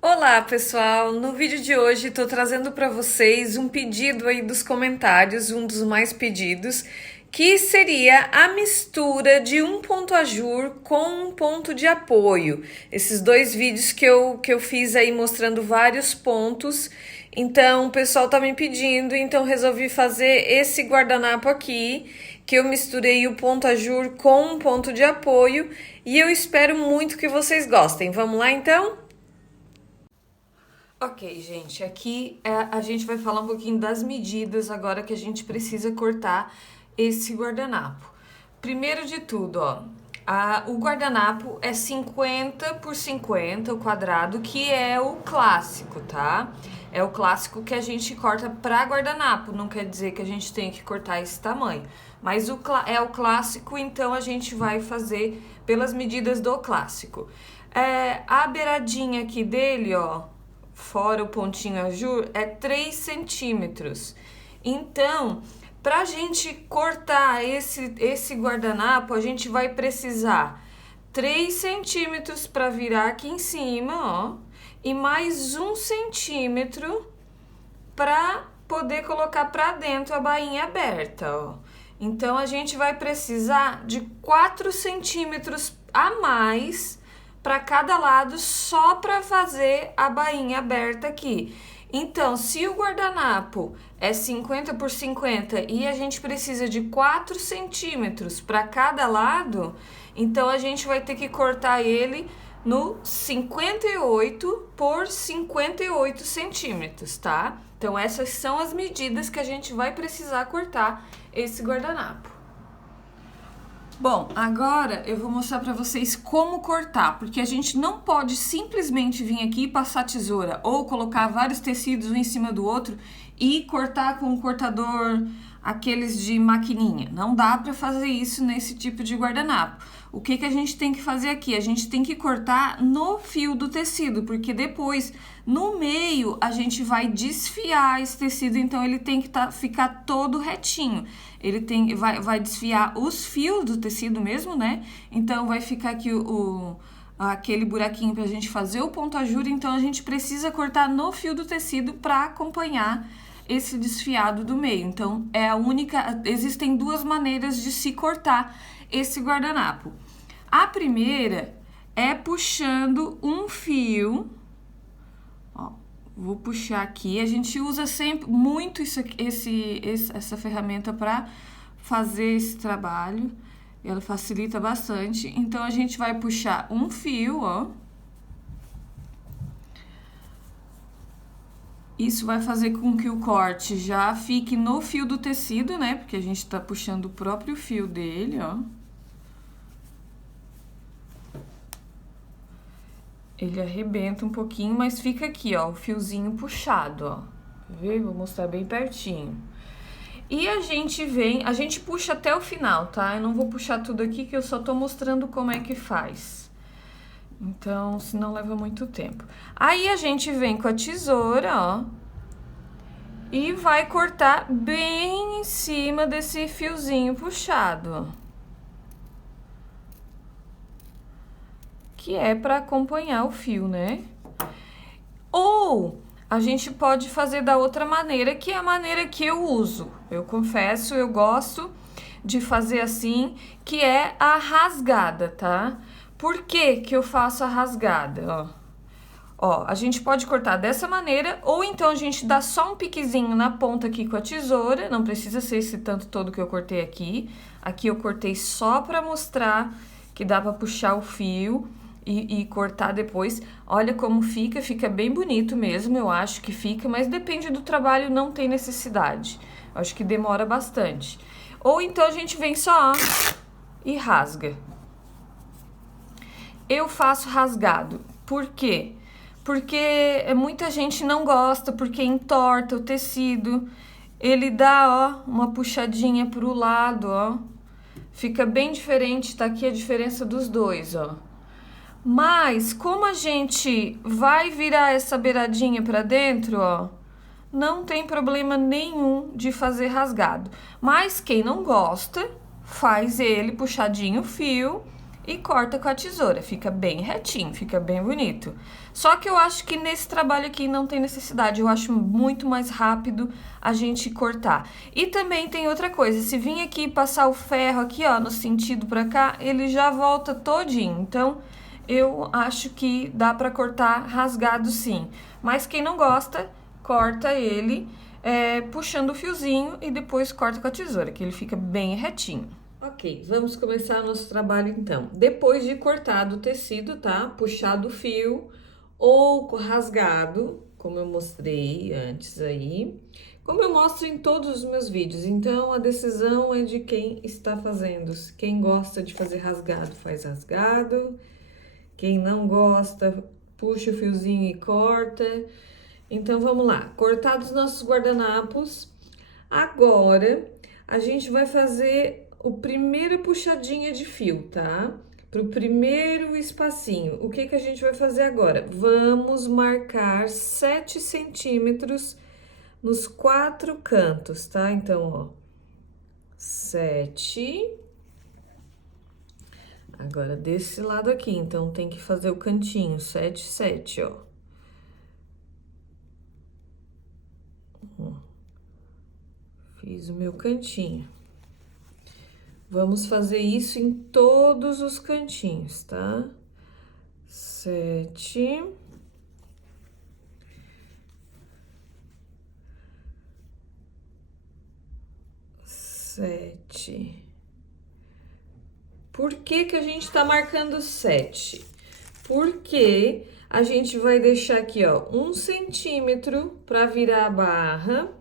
Olá, pessoal! No vídeo de hoje estou trazendo para vocês um pedido aí dos comentários, um dos mais pedidos, que seria a mistura de um ponto ajur com um ponto de apoio. Esses dois vídeos que eu fiz aí mostrando vários pontos. Então, o pessoal tá me pedindo, então resolvi fazer esse guardanapo aqui, que eu misturei o ponto ajur com um ponto de apoio, e eu espero muito que vocês gostem. Vamos lá, então? Ok, gente, aqui a gente vai falar um pouquinho das medidas agora que a gente precisa cortar esse guardanapo. Primeiro de tudo, ó, o guardanapo é 50 por 50, o quadrado, que é o clássico, tá? É o clássico que a gente corta para guardanapo, não quer dizer que a gente tem que cortar esse tamanho. Mas é o clássico, então a gente vai fazer pelas medidas do clássico. A beiradinha aqui dele, ó, fora o pontinho ajur, é 3 centímetros. Então, pra gente cortar esse guardanapo, a gente vai precisar 3 centímetros para virar aqui em cima, ó, e mais 1 centímetro para poder colocar para dentro a bainha aberta, ó. Então, a gente vai precisar de 4 centímetros a mais para cada lado só para fazer a bainha aberta aqui. Então, se o guardanapo é 50 por 50 e a gente precisa de 4 centímetros para cada lado, então a gente vai ter que cortar ele no 58 por 58 centímetros, tá? Então, essas são as medidas que a gente vai precisar cortar esse guardanapo. Bom, agora eu vou mostrar para vocês como cortar, porque a gente não pode simplesmente vir aqui e passar tesoura ou colocar vários tecidos um em cima do outro e cortar com um cortador aqueles de maquininha. Não dá para fazer isso nesse tipo de guardanapo. O que a gente tem que fazer aqui? A gente tem que cortar no fio do tecido, porque depois, no meio, a gente vai desfiar esse tecido, então ele tem que ficar todo retinho. Ele vai desfiar os fios do tecido mesmo, né? Então, vai ficar aqui aquele buraquinho pra gente fazer o ponto ajur, então a gente precisa cortar no fio do tecido para acompanhar esse desfiado do meio. Então, existem duas maneiras de se cortar esse guardanapo. A primeira é puxando um fio, ó, vou puxar aqui. A gente usa sempre muito essa ferramenta para fazer esse trabalho. Ela facilita bastante. Então, a gente vai puxar um fio, ó. Isso vai fazer com que o corte já fique no fio do tecido, né? Porque a gente tá puxando o próprio fio dele, ó. Ele arrebenta um pouquinho, mas fica aqui, ó, o fiozinho puxado, ó. Vê? Vou mostrar bem pertinho. E a gente puxa até o final, tá? Eu não vou puxar tudo aqui, que eu só tô mostrando como é que faz. Então, senão leva muito tempo. Aí, a gente vem com a tesoura, ó, e vai cortar bem em cima desse fiozinho puxado, ó. Que é para acompanhar o fio, né? Ou a gente pode fazer da outra maneira, que é a maneira que eu uso. Eu confesso, eu gosto de fazer assim, que é a rasgada, tá? Por que que eu faço a rasgada, ó? Ó, a gente pode cortar dessa maneira, ou então a gente dá só um piquezinho na ponta aqui com a tesoura, não precisa ser esse tanto todo que eu cortei aqui. Aqui eu cortei só pra mostrar que dá pra puxar o fio e cortar depois. Olha como fica bem bonito mesmo, eu acho que fica, mas depende do trabalho, não tem necessidade. Eu acho que demora bastante. Ou então a gente vem só e rasga. Eu faço rasgado, por quê? Porque muita gente não gosta, porque entorta o tecido. Ele dá, ó, uma puxadinha pro lado, ó. Fica bem diferente, tá aqui a diferença dos dois, ó. Mas, como a gente vai virar essa beiradinha pra dentro, ó, não tem problema nenhum de fazer rasgado. Mas quem não gosta, faz ele puxadinho o fio e corta com a tesoura. Fica bem retinho, fica bem bonito. Só que eu acho que nesse trabalho aqui não tem necessidade, eu acho muito mais rápido a gente cortar. E também tem outra coisa, se vir aqui e passar o ferro aqui, ó, no sentido pra cá, ele já volta todinho. Então, eu acho que dá pra cortar rasgado sim. Mas quem não gosta, corta ele puxando o fiozinho e depois corta com a tesoura, que ele fica bem retinho. Ok, vamos começar nosso trabalho então. Depois de cortado o tecido, tá? Puxado o fio ou rasgado, como eu mostrei antes aí, como eu mostro em todos os meus vídeos. Então, a decisão é de quem está fazendo. Quem gosta de fazer rasgado, faz rasgado. Quem não gosta, puxa o fiozinho e corta. Então, vamos lá. Cortados nossos guardanapos, agora a gente vai fazer o primeiro puxadinha de fio, tá? Pro primeiro espacinho. O que que a gente vai fazer agora? Vamos marcar 7 centímetros nos 4 cantos, tá? Então, ó, 7. Agora, desse lado aqui, então, tem que fazer o cantinho, 7, 7, ó. Fiz o meu cantinho. Vamos fazer isso em todos os cantinhos, tá? 7. Por que que a gente tá marcando 7? Porque a gente vai deixar aqui, ó, 1 centímetro para virar a barra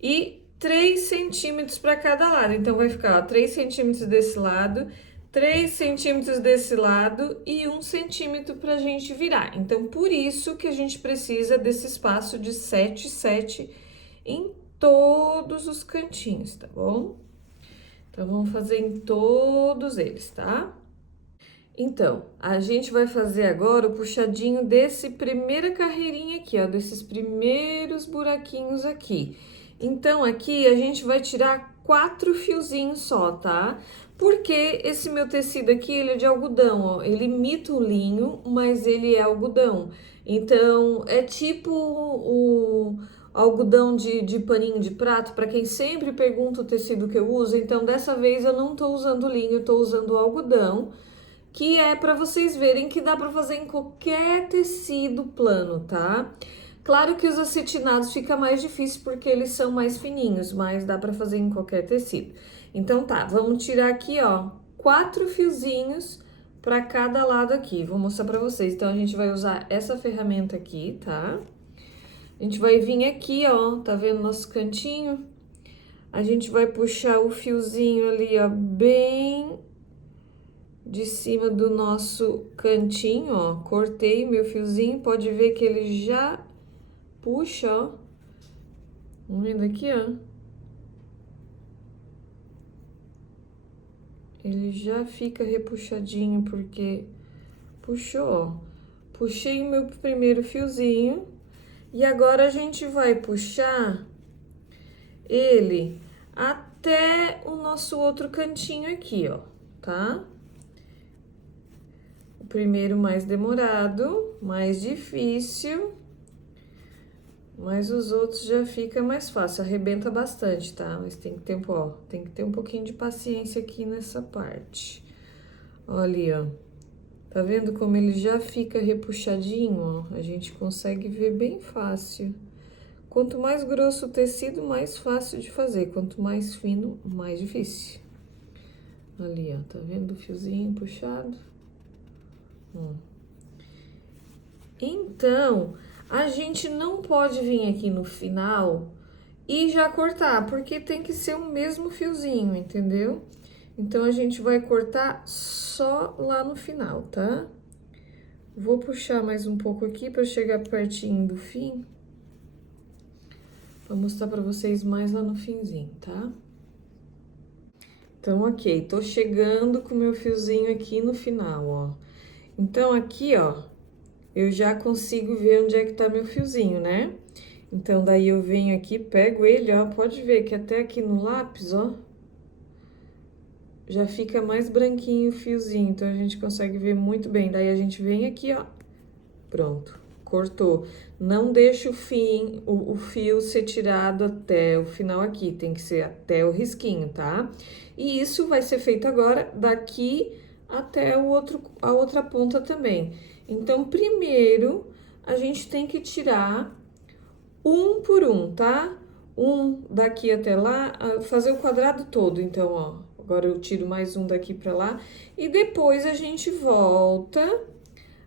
e 3 centímetros para cada lado. Então, vai ficar, ó, 3 centímetros desse lado, 3 centímetros desse lado e 1 centímetro pra gente virar. Então, por isso que a gente precisa desse espaço de 7, 7 em todos os cantinhos, tá bom? Então, vamos fazer em todos eles, tá? Então, a gente vai fazer agora o puxadinho desse primeira carreirinha aqui, ó, desses primeiros buraquinhos aqui. Então, aqui a gente vai tirar 4 fiozinhos só, tá? Porque esse meu tecido aqui, ele é de algodão, ó, ele imita o linho, mas ele é algodão. Então, é tipo o algodão de paninho de prato, para quem sempre pergunta o tecido que eu uso. Então, dessa vez eu não tô usando linho, eu tô usando algodão, que é para vocês verem que dá para fazer em qualquer tecido plano, tá? Claro que os acetinados fica mais difícil porque eles são mais fininhos, mas dá para fazer em qualquer tecido. Então tá, vamos tirar aqui, ó, 4 fiozinhos para cada lado aqui. Vou mostrar para vocês. Então a gente vai usar essa ferramenta aqui, tá? A gente vai vir aqui, ó, tá vendo nosso cantinho? A gente vai puxar o fiozinho ali, ó, bem de cima do nosso cantinho, ó. Cortei meu fiozinho, pode ver que ele já puxa, ó. Vamos vendo aqui, ó. Ele já fica repuxadinho porque puxou, ó. Puxei o meu primeiro fiozinho e agora a gente vai puxar ele até o nosso outro cantinho aqui, ó, tá? O primeiro mais demorado, mais difícil, mas os outros já fica mais fácil, arrebenta bastante, tá? Mas tem que ter, ó, tem que ter um pouquinho de paciência aqui nessa parte. Olha ali, ó. Tá vendo como ele já fica repuxadinho, ó? A gente consegue ver bem fácil. Quanto mais grosso o tecido, mais fácil de fazer. Quanto mais fino, mais difícil. Ali, ó, tá vendo o fiozinho puxado? Então, a gente não pode vir aqui no final e já cortar, porque tem que ser o mesmo fiozinho, entendeu? Então, a gente vai cortar só lá no final, tá? Vou puxar mais um pouco aqui para chegar pertinho do fim. Pra mostrar pra vocês mais lá no finzinho, tá? Então, ok, tô chegando com o meu fiozinho aqui no final, ó. Então, aqui, ó, eu já consigo ver onde é que tá meu fiozinho, né? Então, daí eu venho aqui, pego ele, ó, pode ver que até aqui no lápis, ó, já fica mais branquinho o fiozinho, então a gente consegue ver muito bem. Daí a gente vem aqui, ó, pronto, cortou. Não deixa o fio ser tirado até o final aqui, tem que ser até o risquinho, tá? E isso vai ser feito agora daqui até a outra ponta também. Então, primeiro, a gente tem que tirar um por um, tá? Um daqui até lá, fazer o quadrado todo. Então, ó, agora eu tiro mais um daqui pra lá. E depois a gente volta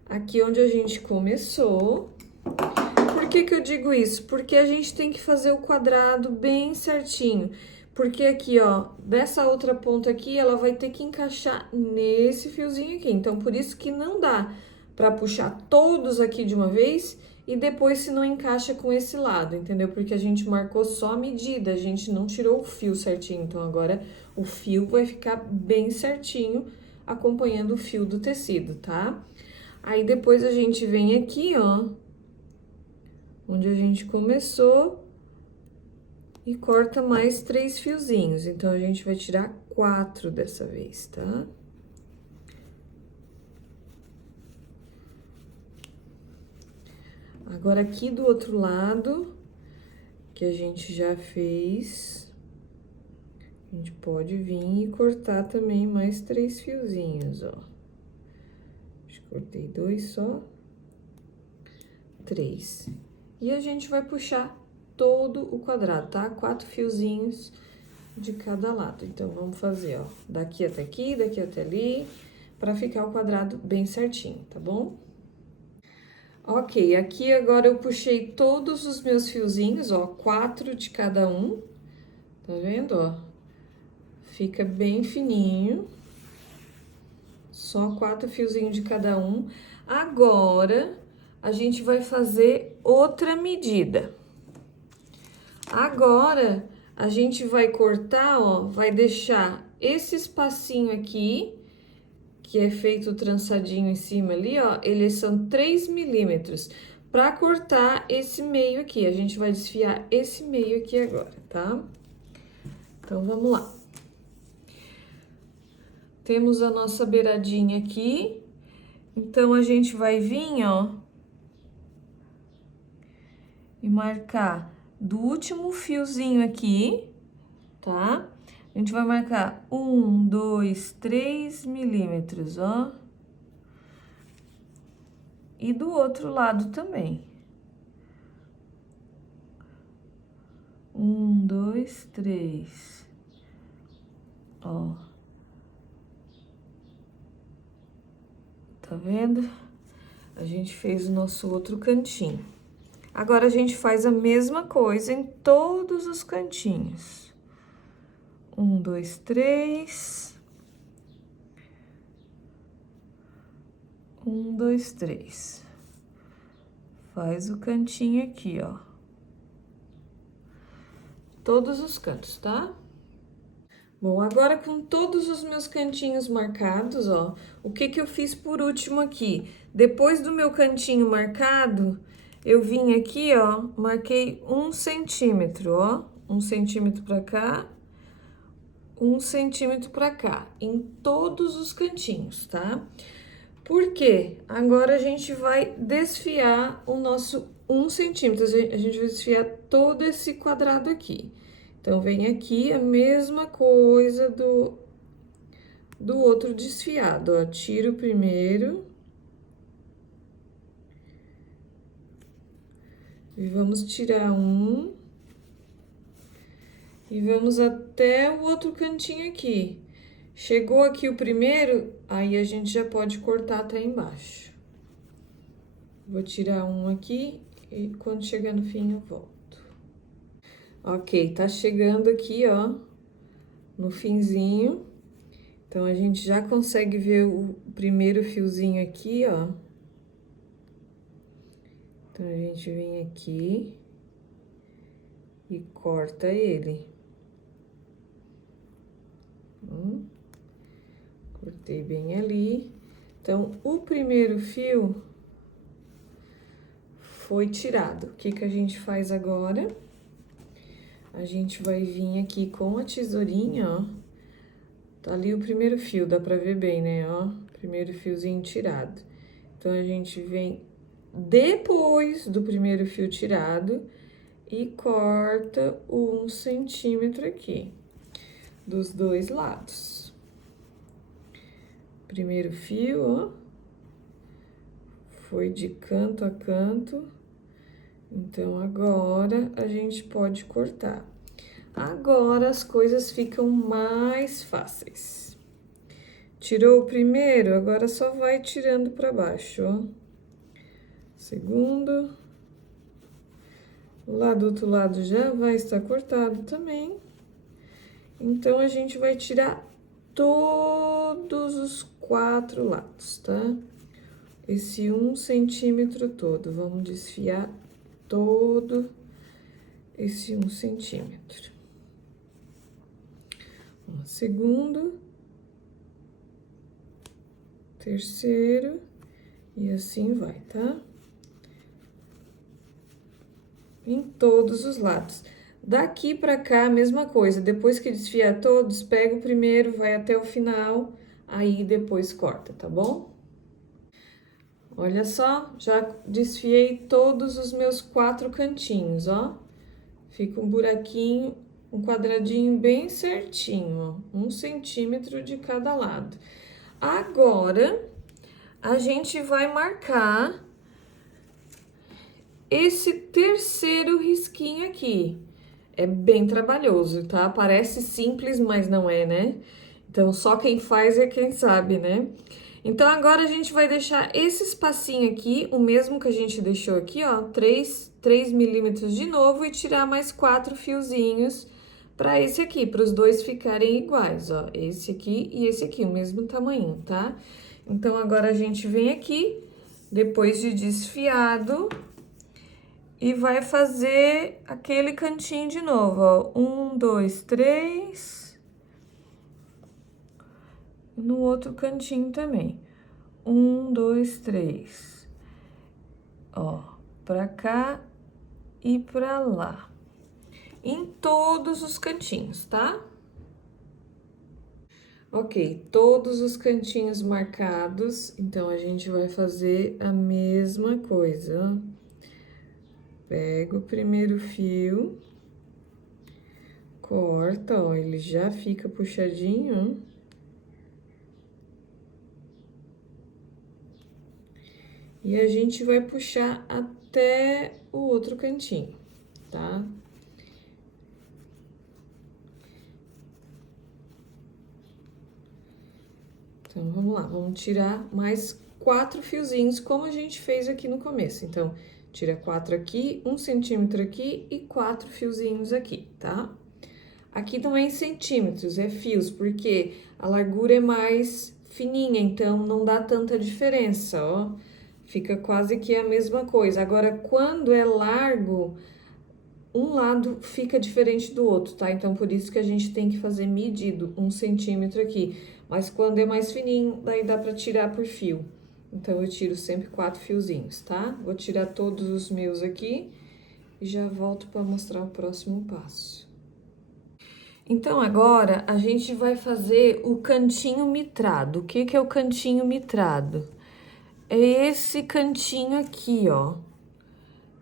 aqui onde a gente começou. Por que que eu digo isso? Porque a gente tem que fazer o quadrado bem certinho. Porque aqui, ó, dessa outra ponta aqui, ela vai ter que encaixar nesse fiozinho aqui. Então, por isso que não dá pra puxar todos aqui de uma vez e depois se não encaixa com esse lado, entendeu? Porque a gente marcou só a medida, a gente não tirou o fio certinho. Então, agora o fio vai ficar bem certinho, acompanhando o fio do tecido, tá? Aí, depois a gente vem aqui, ó, onde a gente começou e corta mais 3 fiozinhos. Então, a gente vai tirar 4 dessa vez, tá? Agora, aqui do outro lado, que a gente já fez, a gente pode vir e cortar também mais 3 fiozinhos, ó. Acho que cortei 2 só. 3. E a gente vai puxar todo o quadrado, tá? 4 fiozinhos de cada lado. Então, vamos fazer, ó, daqui até aqui, daqui até ali, pra ficar o quadrado bem certinho, tá bom? Ok, aqui agora eu puxei todos os meus fiozinhos, ó, 4 de cada um, tá vendo, ó? Fica bem fininho, só 4 fiozinhos de cada um. Agora, a gente vai fazer outra medida. Agora, a gente vai cortar, ó, vai deixar esse espacinho aqui, que é feito trançadinho em cima ali, ó, eles são 3 milímetros. Pra cortar esse meio aqui, a gente vai desfiar esse meio aqui agora, tá? Então, vamos lá. Temos a nossa beiradinha aqui, então, a gente vai vir, ó, e marcar do último fiozinho aqui, tá? A gente vai marcar 1, 2, 3 milímetros, ó. E do outro lado também. 1, 2, 3. Ó. Tá vendo? A gente fez o nosso outro cantinho. Agora, a gente faz a mesma coisa em todos os cantinhos. 1, 2, 3. 1, 2, 3. Faz o cantinho aqui, ó. Todos os cantos, tá? Bom, agora com todos os meus cantinhos marcados, ó, o que que eu fiz por último aqui? Depois do meu cantinho marcado, eu vim aqui, ó, marquei 1 centímetro, ó, 1 centímetro pra cá, 1 centímetro pra cá, em todos os cantinhos, tá? Por quê? Agora a gente vai desfiar o nosso 1 centímetro, a gente vai desfiar todo esse quadrado aqui. Então, vem aqui a mesma coisa do outro desfiado, ó. Tira o primeiro. E vamos tirar um. E vamos até o outro cantinho aqui. Chegou aqui o primeiro, aí a gente já pode cortar até embaixo. Vou tirar um aqui e quando chegar no fim eu volto. Ok, tá chegando aqui, ó, no finzinho. Então, a gente já consegue ver o primeiro fiozinho aqui, ó. Então, a gente vem aqui e corta ele. Cortei bem ali. Então, o primeiro fio foi tirado. O que que a gente faz agora? A gente vai vir aqui com a tesourinha, ó, Tá ali o primeiro fio, dá pra ver bem, né, ó? Primeiro fiozinho tirado. Então, a gente vem depois do primeiro fio tirado e corta o 1 centímetro aqui, dos dois lados. Primeiro fio, ó, foi de canto a canto. Então, agora, a gente pode cortar. Agora, as coisas ficam mais fáceis. Tirou o primeiro, agora só vai tirando pra baixo, ó. Segundo. Lá do outro lado já vai estar cortado também. Então, a gente vai tirar todos os 4 lados, tá? Esse 1 centímetro todo. Vamos desfiar todo esse 1 centímetro. Segundo, terceiro, e assim vai, tá? Em todos os lados. Daqui pra cá, a mesma coisa. Depois que desfiar todos, pega o primeiro, vai até o final, aí depois corta, tá bom? Olha só, já desfiei todos os meus 4 cantinhos, ó. Fica um buraquinho, um quadradinho bem certinho, ó. 1 centímetro de cada lado. Agora, a gente vai marcar esse terceiro risquinho aqui. É bem trabalhoso, tá? Parece simples, mas não é, né? Então, só quem faz é quem sabe, né? Então, agora a gente vai deixar esse espacinho aqui, o mesmo que a gente deixou aqui, ó, 3 milímetros de novo e tirar mais 4 fiozinhos para esse aqui, para os dois ficarem iguais, ó. Esse aqui e esse aqui, o mesmo tamanho, tá? Então, agora a gente vem aqui, depois de desfiado, e vai fazer aquele cantinho de novo, ó. 1, 2, 3. No outro cantinho também. 1, 2, 3. Ó, pra cá e pra lá. Em todos os cantinhos, tá? Ok, todos os cantinhos marcados, então a gente vai fazer a mesma coisa, ó. Pega o primeiro fio, corta, ó, ele já fica puxadinho, ó. E a gente vai puxar até o outro cantinho, tá? Então, vamos lá, vamos tirar mais 4 fiozinhos, como a gente fez aqui no começo. Então, tira 4 aqui, 1 centímetro aqui e 4 fiozinhos aqui, tá? Aqui não é em centímetros, é fios, porque a largura é mais fininha, então não dá tanta diferença, ó. Fica quase que a mesma coisa. Agora, quando é largo, um lado fica diferente do outro, tá? Então, por isso que a gente tem que fazer medido 1 centímetro aqui. Mas quando é mais fininho, daí dá pra tirar por fio. Então, eu tiro sempre 4 fiozinhos, tá? Vou tirar todos os meus aqui e já volto pra mostrar o próximo passo. Então, agora, a gente vai fazer o cantinho mitrado. O que que é o cantinho mitrado? É esse cantinho aqui, ó.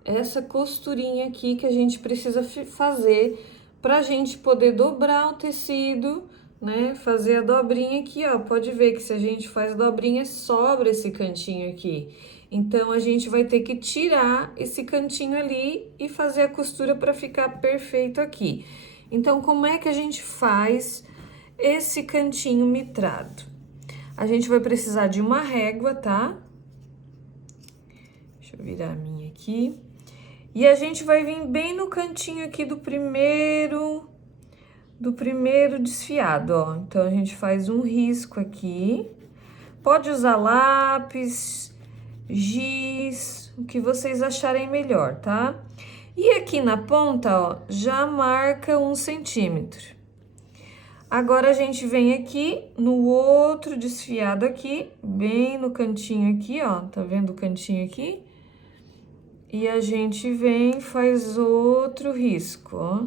Essa costurinha aqui que a gente precisa fazer pra gente poder dobrar o tecido, né? Fazer a dobrinha aqui, ó. Pode ver que se a gente faz dobrinha, sobra esse cantinho aqui. Então, a gente vai ter que tirar esse cantinho ali e fazer a costura pra ficar perfeito aqui. Então, como é que a gente faz esse cantinho mitrado? A gente vai precisar de uma régua, tá? Deixa eu virar a minha aqui. E a gente vai vir bem no cantinho aqui do primeiro desfiado, ó. Então, a gente faz um risco aqui. Pode usar lápis, giz, o que vocês acharem melhor, tá? E aqui na ponta, ó, já marca 1 centímetro. Agora, a gente vem aqui no outro desfiado aqui, bem no cantinho aqui, ó. Tá vendo o cantinho aqui? E a gente vem, faz outro risco, ó.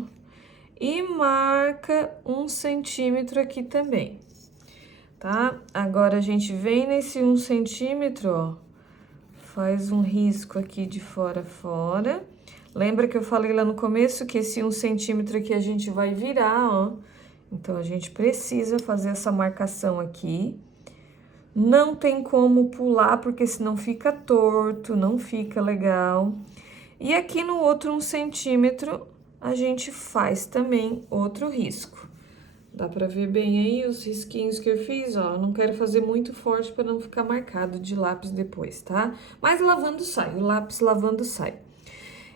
E marca 1 centímetro aqui também. tá? Agora, a gente vem nesse 1 centímetro, ó, faz um risco aqui de fora a fora. Lembra que eu falei lá no começo que esse 1 centímetro aqui a gente vai virar, ó. Então, a gente precisa fazer essa marcação aqui. Não tem como pular, porque senão fica torto, não fica legal. E aqui no outro 1 centímetro, a gente faz também outro risco. Dá pra ver bem aí os risquinhos que eu fiz, ó. Não quero fazer muito forte para não ficar marcado de lápis depois, tá? Mas lavando sai, o lápis lavando sai.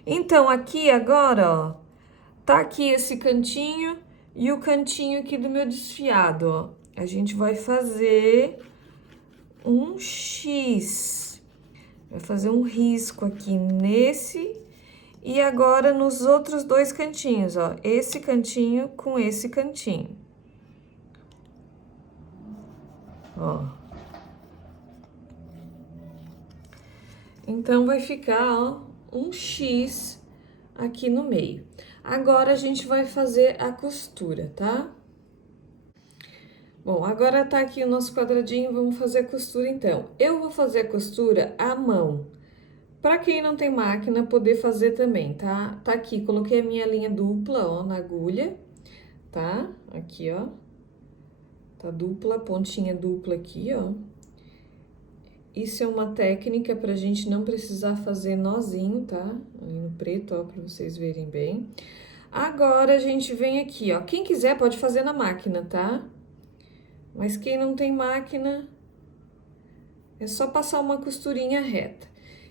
Então, aqui agora, ó, tá aqui esse cantinho e o cantinho aqui do meu desfiado, ó. A gente vai fazer um X. Vai fazer um risco aqui nesse e agora nos outros dois cantinhos, ó. Esse cantinho com esse cantinho. Ó. Então, vai ficar, ó, um X aqui no meio. Agora, a gente vai fazer a costura, tá? Bom, agora tá aqui o nosso quadradinho, vamos fazer a costura então. Eu vou fazer a costura à mão. Pra quem não tem máquina, poder fazer também, tá? Tá aqui, coloquei a minha linha dupla, ó, na agulha, tá? Aqui, ó. Tá dupla, pontinha dupla aqui, ó. Isso é uma técnica pra gente não precisar fazer nozinho, tá? Ali no preto, ó, pra vocês verem bem. Agora, a gente vem aqui, ó. Quem quiser pode fazer na máquina, tá? Mas quem não tem máquina, é só passar uma costurinha reta.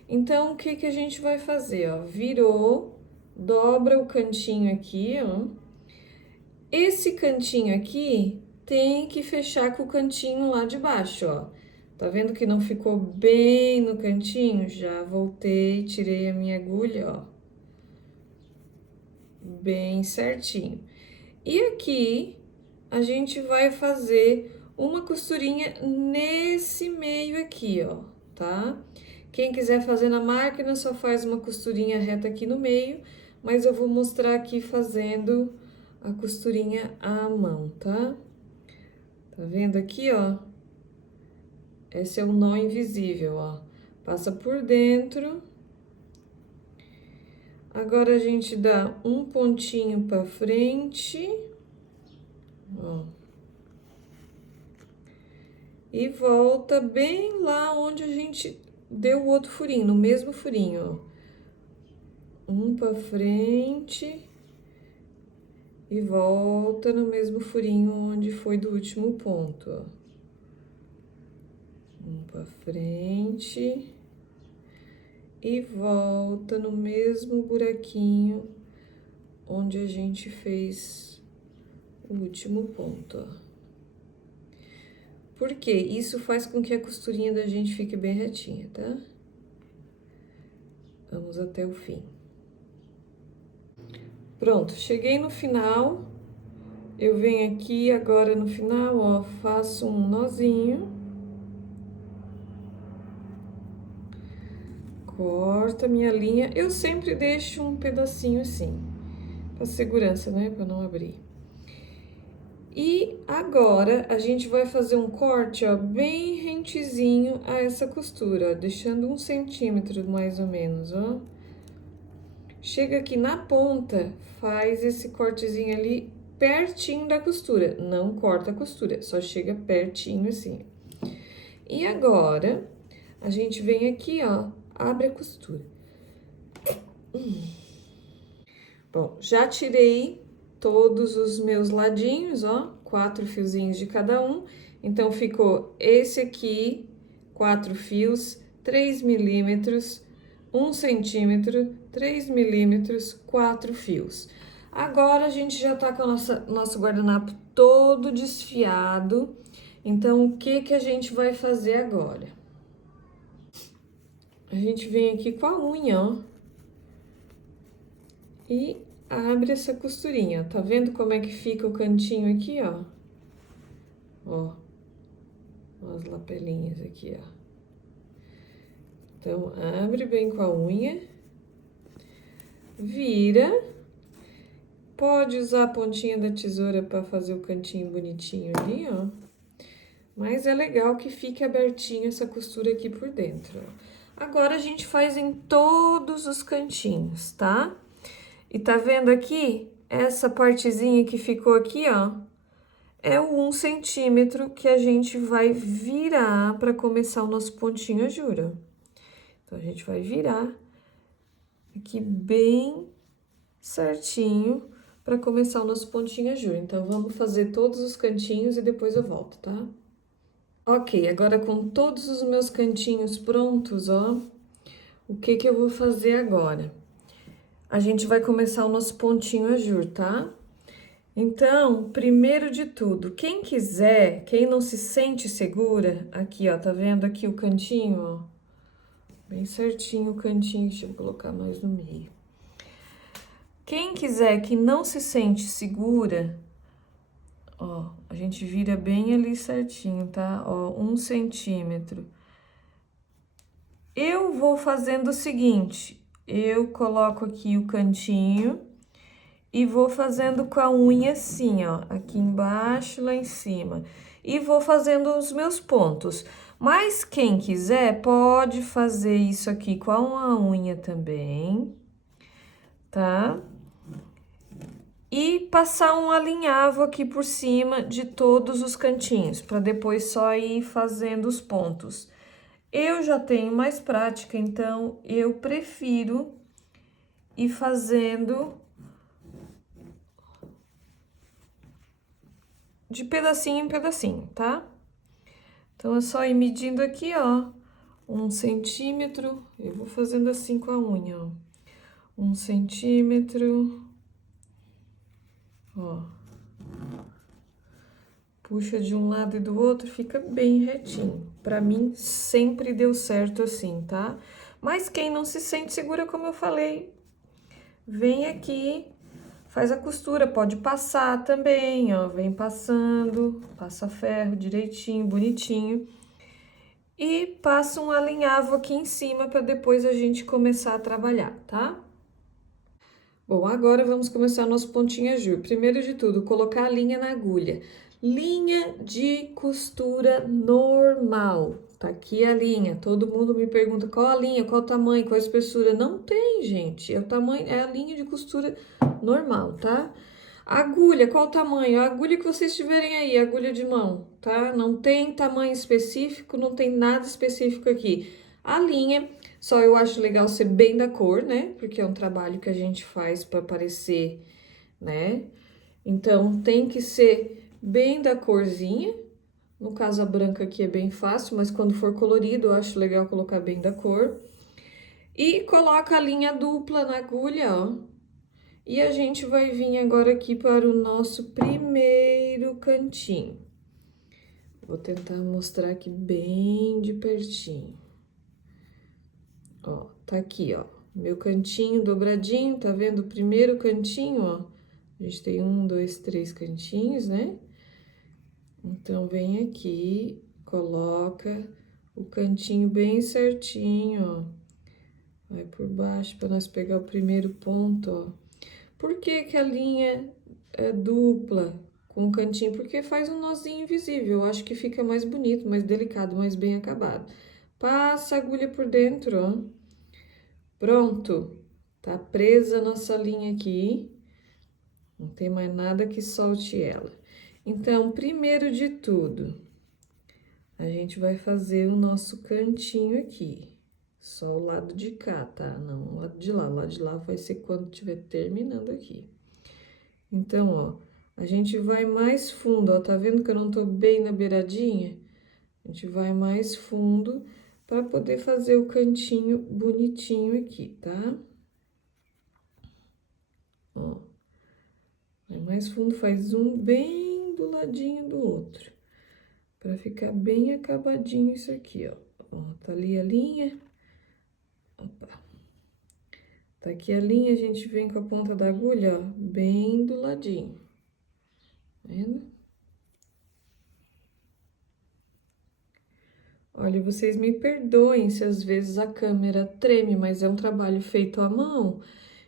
Então, o que que a gente vai fazer, ó? Virou, dobra o cantinho aqui, ó. Esse cantinho aqui tem que fechar com o cantinho lá de baixo, ó. Tá vendo que não ficou bem no cantinho? Já voltei, tirei a minha agulha, ó. Bem certinho. E aqui, a gente vai fazer uma costurinha nesse meio aqui, ó, tá? Quem quiser fazer na máquina, só faz uma costurinha reta aqui no meio, mas eu vou mostrar aqui fazendo a costurinha à mão, tá? Tá vendo aqui, ó? Esse é o nó invisível, ó. Passa por dentro. Agora, a gente dá um pontinho pra frente, ó. E volta bem lá onde a gente deu o outro furinho, no mesmo furinho, ó. Um pra frente e volta no mesmo furinho onde foi do último ponto, ó. Um pra frente e volta no mesmo buraquinho onde a gente fez o último ponto, ó. Por quê? Isso faz com que a costurinha da gente fique bem retinha, tá? Vamos até o fim. Pronto, cheguei no final. Eu venho aqui agora no final, ó, faço um nozinho. Corto a minha linha. Eu sempre deixo um pedacinho assim, pra segurança, né? Pra não abrir. E agora, a gente vai fazer um corte, ó, bem rentezinho a essa costura, ó, deixando 1 centímetro mais ou menos, ó. Chega aqui na ponta, faz esse cortezinho ali pertinho da costura. Não corta a costura, só chega pertinho assim. E agora, a gente vem aqui, ó, abre a costura. Bom, já tirei todos os meus ladinhos, ó, 4 fiozinhos de cada um. Então, ficou esse aqui, 4 fios, 3 milímetros, 1 centímetro, 3 milímetros, 4 fios. Agora, a gente já tá com o nosso guardanapo todo desfiado. Então, o que que a gente vai fazer agora? A gente vem aqui com a unha, ó. E abre essa costurinha. Tá vendo como é que fica o cantinho aqui, ó? Ó. As lapelinhas aqui, ó. Então, abre bem com a unha. Vira. Pode usar a pontinha da tesoura para fazer o cantinho bonitinho ali, ó. Mas é legal que fique abertinho essa costura aqui por dentro, ó. Agora, a gente faz em todos os cantinhos, tá? E tá vendo aqui? Essa partezinha que ficou aqui, ó, é o 1 centímetro que a gente vai virar para começar o nosso pontinho ajura. Então, a gente vai virar aqui bem certinho para começar o nosso pontinho ajura. Então, vamos fazer todos os cantinhos e depois eu volto, tá? Ok, agora com todos os meus cantinhos prontos, ó, o que que eu vou fazer agora? A gente vai começar o nosso pontinho ajur, tá? Então, primeiro de tudo, quem quiser, quem não se sente segura, aqui, ó, tá vendo aqui o cantinho, ó? Bem certinho o cantinho, deixa eu colocar mais no meio. Quem quiser que não se sente segura, ó, a gente vira bem ali certinho, tá? Ó, 1 centímetro. Eu vou fazendo o seguinte, eu coloco aqui o cantinho e vou fazendo com a unha assim, ó, aqui embaixo, lá em cima. E vou fazendo os meus pontos. Mas quem quiser pode fazer isso aqui com a unha também, tá? E passar um alinhavo aqui por cima de todos os cantinhos, para depois só ir fazendo os pontos. Eu já tenho mais prática, então eu prefiro ir fazendo de pedacinho em pedacinho, tá? Então, é só ir medindo aqui, ó, 1 centímetro. Eu vou fazendo assim com a unha, ó. 1 centímetro. Ó. Puxa de um lado e do outro, fica bem retinho. Pra mim, sempre deu certo assim, tá? Mas quem não se sente segura, como eu falei, vem aqui, faz a costura. Pode passar também, ó. Vem passando, passa ferro direitinho, bonitinho. E passa um alinhavo aqui em cima para depois a gente começar a trabalhar, tá? Bom, agora vamos começar nosso pontinho ajur. Primeiro de tudo, colocar a linha na agulha. Linha de costura normal. Tá aqui a linha. Todo mundo me pergunta qual a linha, qual o tamanho, qual a espessura. Não tem, gente. É o tamanho, é a linha de costura normal, tá? Agulha, qual o tamanho? A agulha que vocês tiverem aí, agulha de mão, tá? Não tem tamanho específico, não tem nada específico aqui. A linha, só eu acho legal ser bem da cor, né? Porque é um trabalho que a gente faz para parecer, né? Então, tem que ser bem da corzinha. No caso, a branca aqui é bem fácil, mas quando for colorido, eu acho legal colocar bem da cor. E coloca a linha dupla na agulha, ó. E a gente vai vir agora aqui para o nosso primeiro cantinho. Vou tentar mostrar aqui bem de pertinho. Ó, tá aqui, ó, meu cantinho dobradinho, tá vendo o primeiro cantinho, ó? A gente tem 1, 2, 3 cantinhos, né? Então, vem aqui, coloca o cantinho bem certinho, ó. Vai por baixo para nós pegar o primeiro ponto, ó. Por que que a linha é dupla com um cantinho? Porque faz um nozinho invisível. Eu acho que fica mais bonito, mais delicado, mais bem acabado. Passa a agulha por dentro, ó. Pronto. Tá presa a nossa linha aqui. Não tem mais nada que solte ela. Então, primeiro de tudo, a gente vai fazer o nosso cantinho aqui. Só o lado de cá, tá? Não o lado de lá. O lado de lá vai ser quando estiver terminando aqui. Então, ó, a gente vai mais fundo, ó, tá vendo que eu não tô bem na beiradinha? A gente vai mais fundo para poder fazer o cantinho bonitinho aqui, tá? Ó, vai mais fundo, faz um bem do ladinho do outro, para ficar bem acabadinho isso aqui, ó. Ó, tá ali a linha. Opa. Tá aqui a linha, a gente vem com a ponta da agulha, ó, bem do ladinho. Tá vendo? Olha, vocês me perdoem se às vezes a câmera treme, mas é um trabalho feito à mão.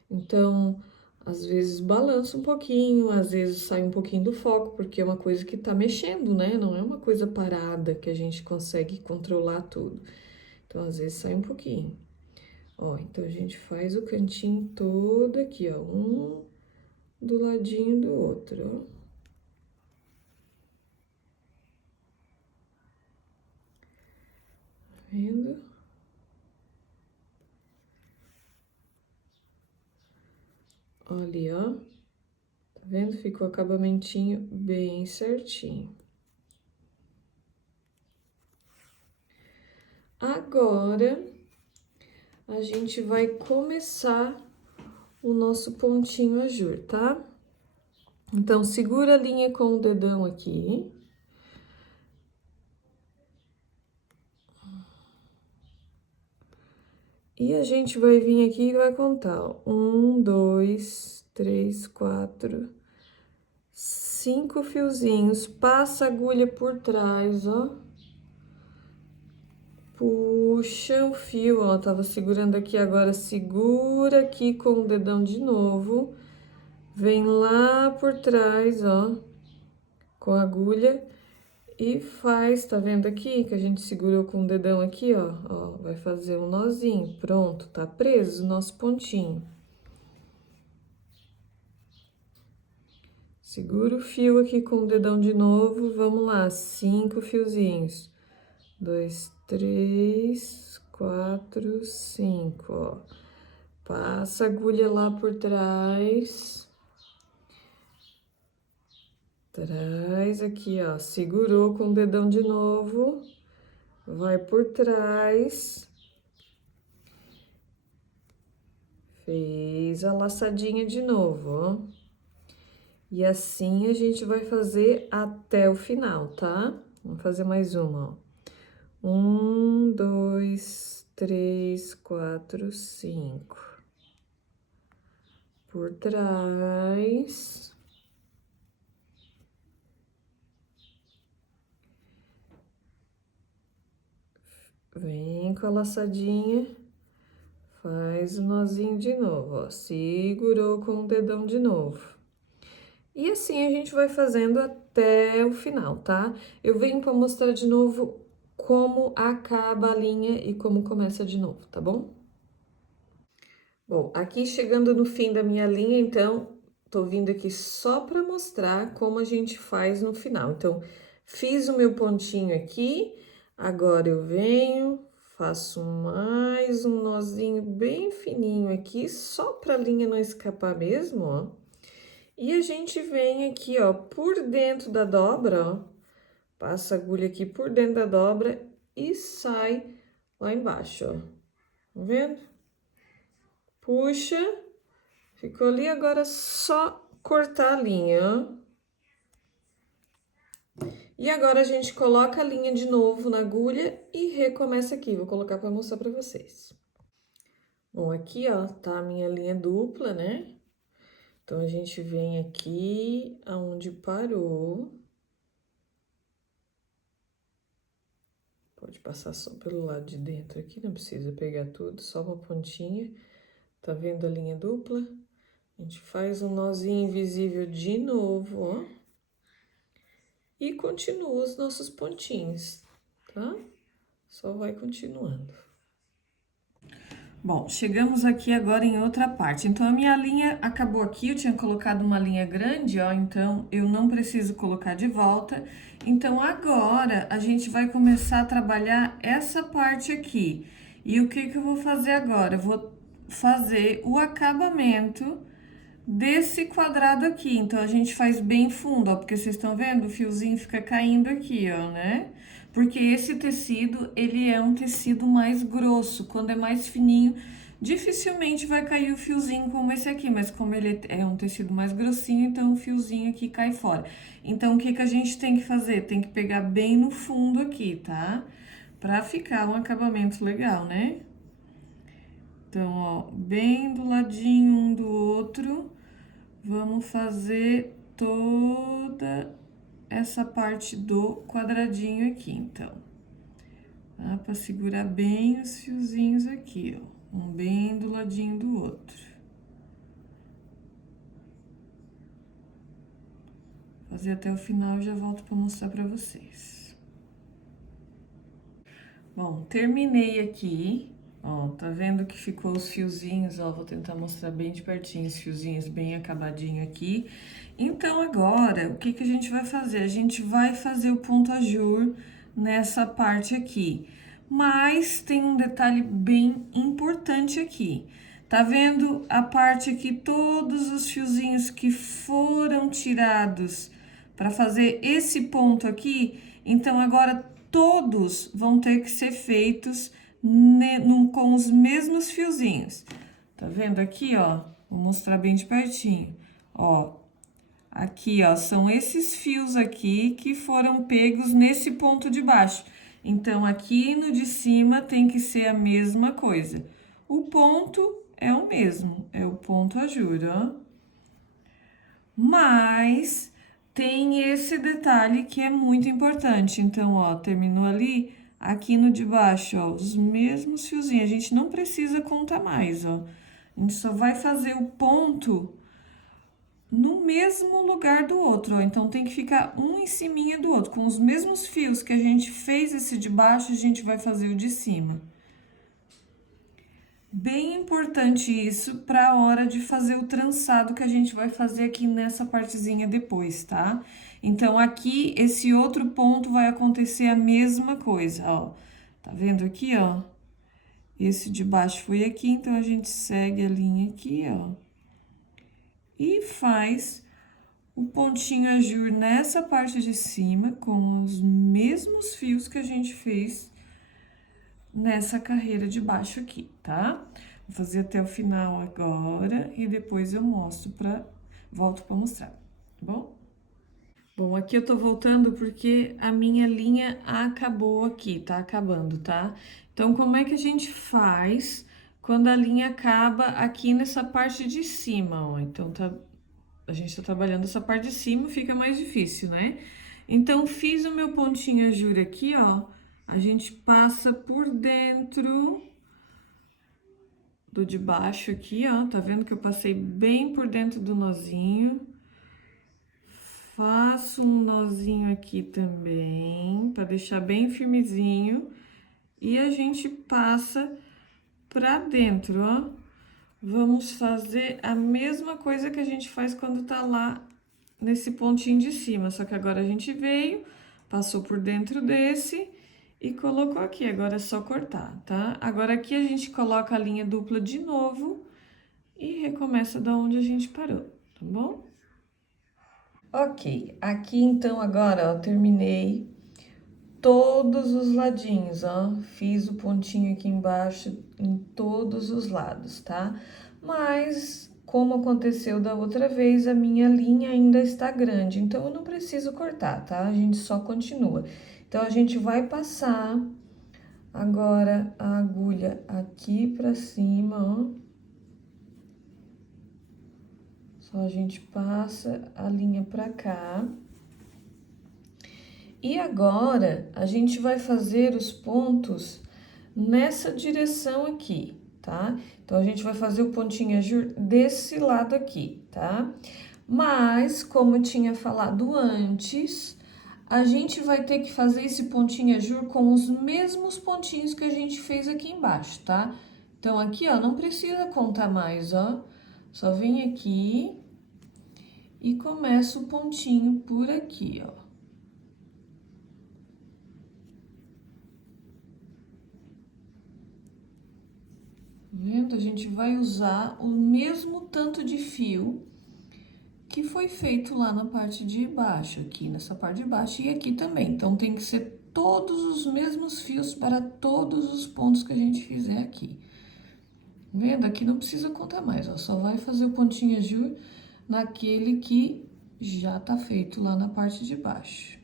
Então, às vezes balança um pouquinho, às vezes sai um pouquinho do foco, porque é uma coisa que tá mexendo, né? Não é uma coisa parada que a gente consegue controlar tudo. Então, às vezes sai um pouquinho. Ó, então a gente faz o cantinho todo aqui, ó, um do ladinho do outro, ó. Tá vendo? Ali, ó. Tá vendo? Ficou o acabamentinho bem certinho. Agora, a gente vai começar o nosso pontinho ajur, tá? Então, segura a linha com o dedão aqui. E a gente vai vir aqui e vai contar, ó. 1, 2, 3, 4, 5 fiozinhos. Passa a agulha por trás, ó. Puxa o fio, ó. Tava segurando aqui, agora segura aqui com o dedão de novo. Vem lá por trás, ó, com a agulha e faz, tá vendo aqui que a gente segurou com o dedão aqui, ó, ó, vai fazer um nozinho, pronto, tá preso o nosso pontinho. Segura o fio aqui com o dedão de novo, vamos lá, 5 fiozinhos. 2, 3, 4, 5, ó. Passa a agulha lá por trás. Traz aqui, ó, segurou com o dedão de novo, vai por trás, fez a laçadinha de novo, ó. E assim a gente vai fazer até o final, tá? Vamos fazer mais uma, ó. 1, 2, 3, 4, 5. Por trás. Vem com a laçadinha, faz o nozinho de novo, ó. Segurou com o dedão de novo. E assim a gente vai fazendo até o final, tá? Eu venho para mostrar de novo como acaba a linha e como começa de novo, tá bom? Bom, aqui chegando no fim da minha linha, então, tô vindo aqui só para mostrar como a gente faz no final. Então, fiz o meu pontinho aqui, agora eu venho, faço mais um nozinho bem fininho aqui, só para a linha não escapar mesmo, ó. E a gente vem aqui, ó, por dentro da dobra, ó, passa a agulha aqui por dentro da dobra e sai lá embaixo, ó. Tá vendo? Puxa, ficou ali, agora é só cortar a linha, ó. E agora a gente coloca a linha de novo na agulha e recomeça aqui. Vou colocar para mostrar para vocês. Bom, aqui, ó, tá a minha linha dupla, né? Então, a gente vem aqui aonde parou. Pode passar só pelo lado de dentro aqui, não precisa pegar tudo, só uma pontinha. Tá vendo a linha dupla? A gente faz um nozinho invisível de novo, ó. E continua os nossos pontinhos, tá? Só vai continuando. Bom, chegamos aqui agora em outra parte. Então, a minha linha acabou aqui, eu tinha colocado uma linha grande, ó, então eu não preciso colocar de volta. Então, agora a gente vai começar a trabalhar essa parte aqui. E o que que eu vou fazer agora? Eu vou fazer o acabamento desse quadrado aqui. Então, a gente faz bem fundo, ó, porque vocês estão vendo? O fiozinho fica caindo aqui, ó, né? Porque esse tecido, ele é um tecido mais grosso. Quando é mais fininho, dificilmente vai cair o fiozinho como esse aqui. Mas como ele é um tecido mais grossinho, então o fiozinho aqui cai fora. Então, o que que a gente tem que fazer? Tem que pegar bem no fundo aqui, tá? Pra ficar um acabamento legal, né? Então, ó, bem do ladinho um do outro. Vamos fazer toda essa parte do quadradinho aqui, então. Tá? Pra segurar bem os fiozinhos aqui, ó. Um bem do ladinho do outro. fazer até o final e já volto para mostrar para vocês. Bom, terminei aqui, ó, tá vendo que ficou os fiozinhos, ó, vou tentar mostrar bem de pertinho os fiozinhos bem acabadinho aqui. Então, agora, o que que a gente vai fazer? A gente vai fazer o ponto ajur nessa parte aqui. Mas tem um detalhe bem importante aqui. Tá vendo a parte aqui, todos os fiozinhos que foram tirados para fazer esse ponto aqui? Então, agora todos vão ter que ser feitos com os mesmos fiozinhos. Tá vendo aqui, ó? Vou mostrar bem de pertinho. Ó, aqui, ó, são esses fios aqui que foram pegos nesse ponto de baixo. Então, aqui no de cima tem que ser a mesma coisa. O ponto é o mesmo, é o ponto ajur, ó. Mas tem esse detalhe que é muito importante. Então, ó, terminou ali, aqui no de baixo, ó, os mesmos fiozinhos. A gente não precisa contar mais, ó. A gente só vai fazer o ponto no mesmo lugar do outro, ó. Então, tem que ficar um em ciminha do outro. Com os mesmos fios que a gente fez esse de baixo, a gente vai fazer o de cima. Bem importante isso para a hora de fazer o trançado que a gente vai fazer aqui nessa partezinha depois, tá? Então, aqui, esse outro ponto vai acontecer a mesma coisa, ó. Tá vendo aqui, ó? Esse de baixo foi aqui, então a gente segue a linha aqui, ó. E faz o pontinho ajur nessa parte de cima, com os mesmos fios que a gente fez nessa carreira de baixo aqui, tá? Vou fazer até o final agora e depois eu volto pra mostrar, tá bom? Bom, aqui eu tô voltando porque a minha linha acabou aqui, tá acabando, tá? Então, como é que a gente faz quando a linha acaba aqui nessa parte de cima, ó? Então, a gente tá trabalhando essa parte de cima, fica mais difícil, né? Então, fiz o meu pontinho ajur aqui, ó. A gente passa por dentro do de baixo aqui, ó. Tá vendo que eu passei bem por dentro do nozinho. Faço um nozinho aqui também, para deixar bem firmezinho. E a gente passa pra dentro, ó. Vamos fazer a mesma coisa que a gente faz quando tá lá nesse pontinho de cima. Só que agora a gente veio, passou por dentro desse e colocou aqui. Agora é só cortar, tá? Agora aqui a gente coloca a linha dupla de novo e recomeça da onde a gente parou, tá bom? Ok, aqui então agora, ó, terminei todos os ladinhos, ó. Fiz o pontinho aqui embaixo em todos os lados, tá? Mas, como aconteceu da outra vez, a minha linha ainda está grande, então eu não preciso cortar, tá? A gente só continua. Então, a gente vai passar agora a agulha aqui pra cima, ó. Só a gente passa a linha pra cá. E agora, a gente vai fazer os pontos nessa direção aqui, tá? Então, a gente vai fazer o pontinho ajur desse lado aqui, tá? Mas, como eu tinha falado antes, a gente vai ter que fazer esse pontinho ajur com os mesmos pontinhos que a gente fez aqui embaixo, tá? Então, aqui, ó, não precisa contar mais, ó. Só vem aqui e começa o pontinho por aqui, ó. Vendo? A gente vai usar o mesmo tanto de fio que foi feito lá na parte de baixo, aqui nessa parte de baixo e aqui também. Então, tem que ser todos os mesmos fios para todos os pontos que a gente fizer aqui. Vendo? Aqui não precisa contar mais, ó. Só vai fazer o pontinho ajur naquele que já tá feito lá na parte de baixo.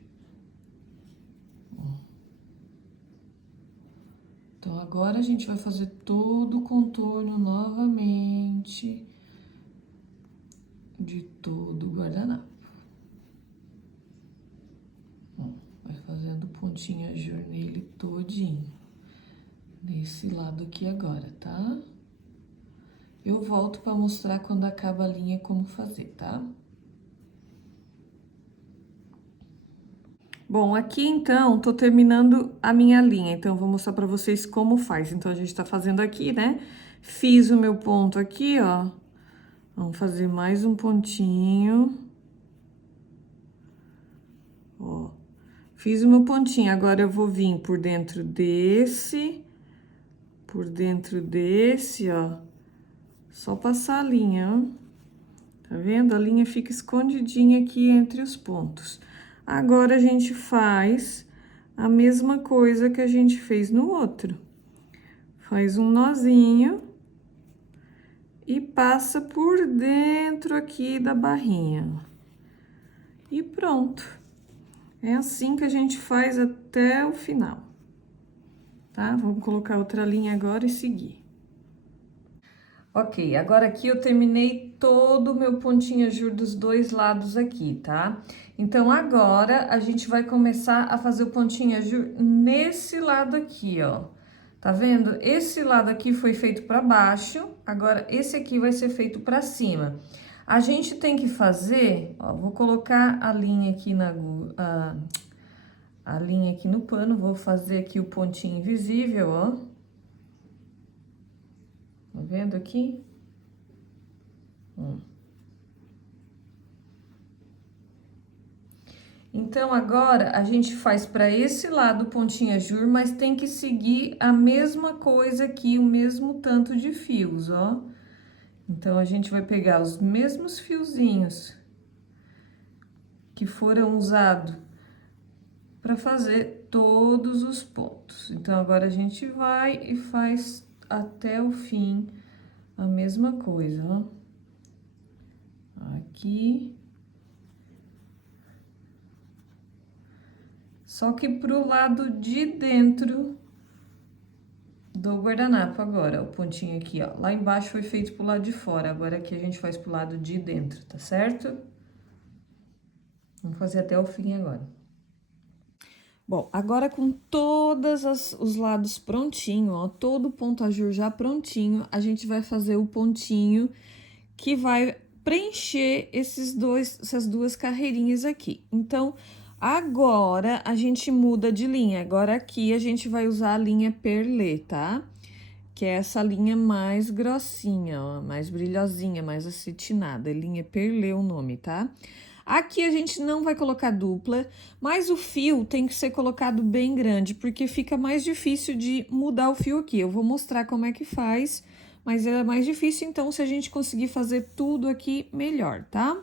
Então, agora a gente vai fazer todo o contorno novamente de todo o guardanapo. Vai fazendo pontinho ajur nele todinho. Nesse lado aqui agora, tá? Eu volto pra mostrar quando acaba a linha como fazer, tá? Bom, aqui então, tô terminando a minha linha, então eu vou mostrar pra vocês como faz. Então, a gente tá fazendo aqui, né? Fiz o meu ponto aqui, ó. Vamos fazer mais um pontinho. Ó, fiz o meu pontinho, agora eu vou vir por dentro desse, ó. Só passar a linha, ó. Tá vendo? A linha fica escondidinha aqui entre os pontos. Agora, a gente faz a mesma coisa que a gente fez no outro. Faz um nozinho e passa por dentro aqui da barrinha. E pronto. É assim que a gente faz até o final. Tá? Vamos colocar outra linha agora e seguir. Ok, agora aqui eu terminei todo o meu pontinho ajur dos dois lados aqui, tá? Então, agora a gente vai começar a fazer o pontinho ajur nesse lado aqui, ó. Tá vendo? Esse lado aqui foi feito pra baixo, agora esse aqui vai ser feito pra cima. A gente tem que fazer, ó, vou colocar a linha aqui a linha aqui no pano, vou fazer aqui o pontinho invisível, ó. Tá vendo aqui? Então, agora, a gente faz para esse lado pontinho ajur, mas tem que seguir a mesma coisa aqui, o mesmo tanto de fios, ó. Então, a gente vai pegar os mesmos fiozinhos que foram usados para fazer todos os pontos. Então, agora a gente vai e faz até o fim a mesma coisa, ó. Aqui. Só que pro lado de dentro do guardanapo agora, o pontinho aqui, ó. Lá embaixo foi feito pro lado de fora, agora aqui a gente faz pro lado de dentro, tá certo? Vamos fazer até o fim agora. Bom, agora com os lados prontinho, ó, todo o ponto ajur já prontinho, a gente vai fazer o pontinho que vai preencher essas duas carreirinhas aqui. Então, agora a gente muda de linha. Agora aqui a gente vai usar a linha perlê, tá? Que é essa linha mais grossinha, ó, mais brilhosinha, mais acetinada. Linha perlê o nome, tá? Aqui a gente não vai colocar dupla, mas o fio tem que ser colocado bem grande, porque fica mais difícil de mudar o fio aqui. Eu vou mostrar como é que faz, mas é mais difícil, então, se a gente conseguir fazer tudo aqui, melhor, tá?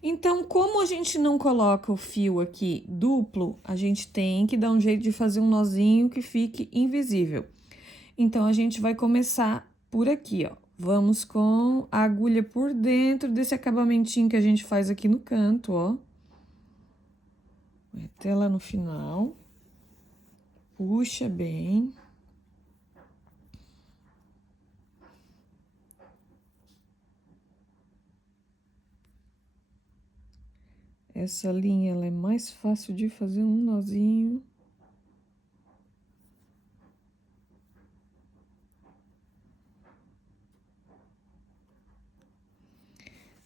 Então, como a gente não coloca o fio aqui duplo, a gente tem que dar um jeito de fazer um nozinho que fique invisível. Então, a gente vai começar por aqui, ó. Vamos com a agulha por dentro desse acabamentinho que a gente faz aqui no canto, ó. Até lá no final. Puxa bem. Essa linha, ela é mais fácil de fazer um nozinho.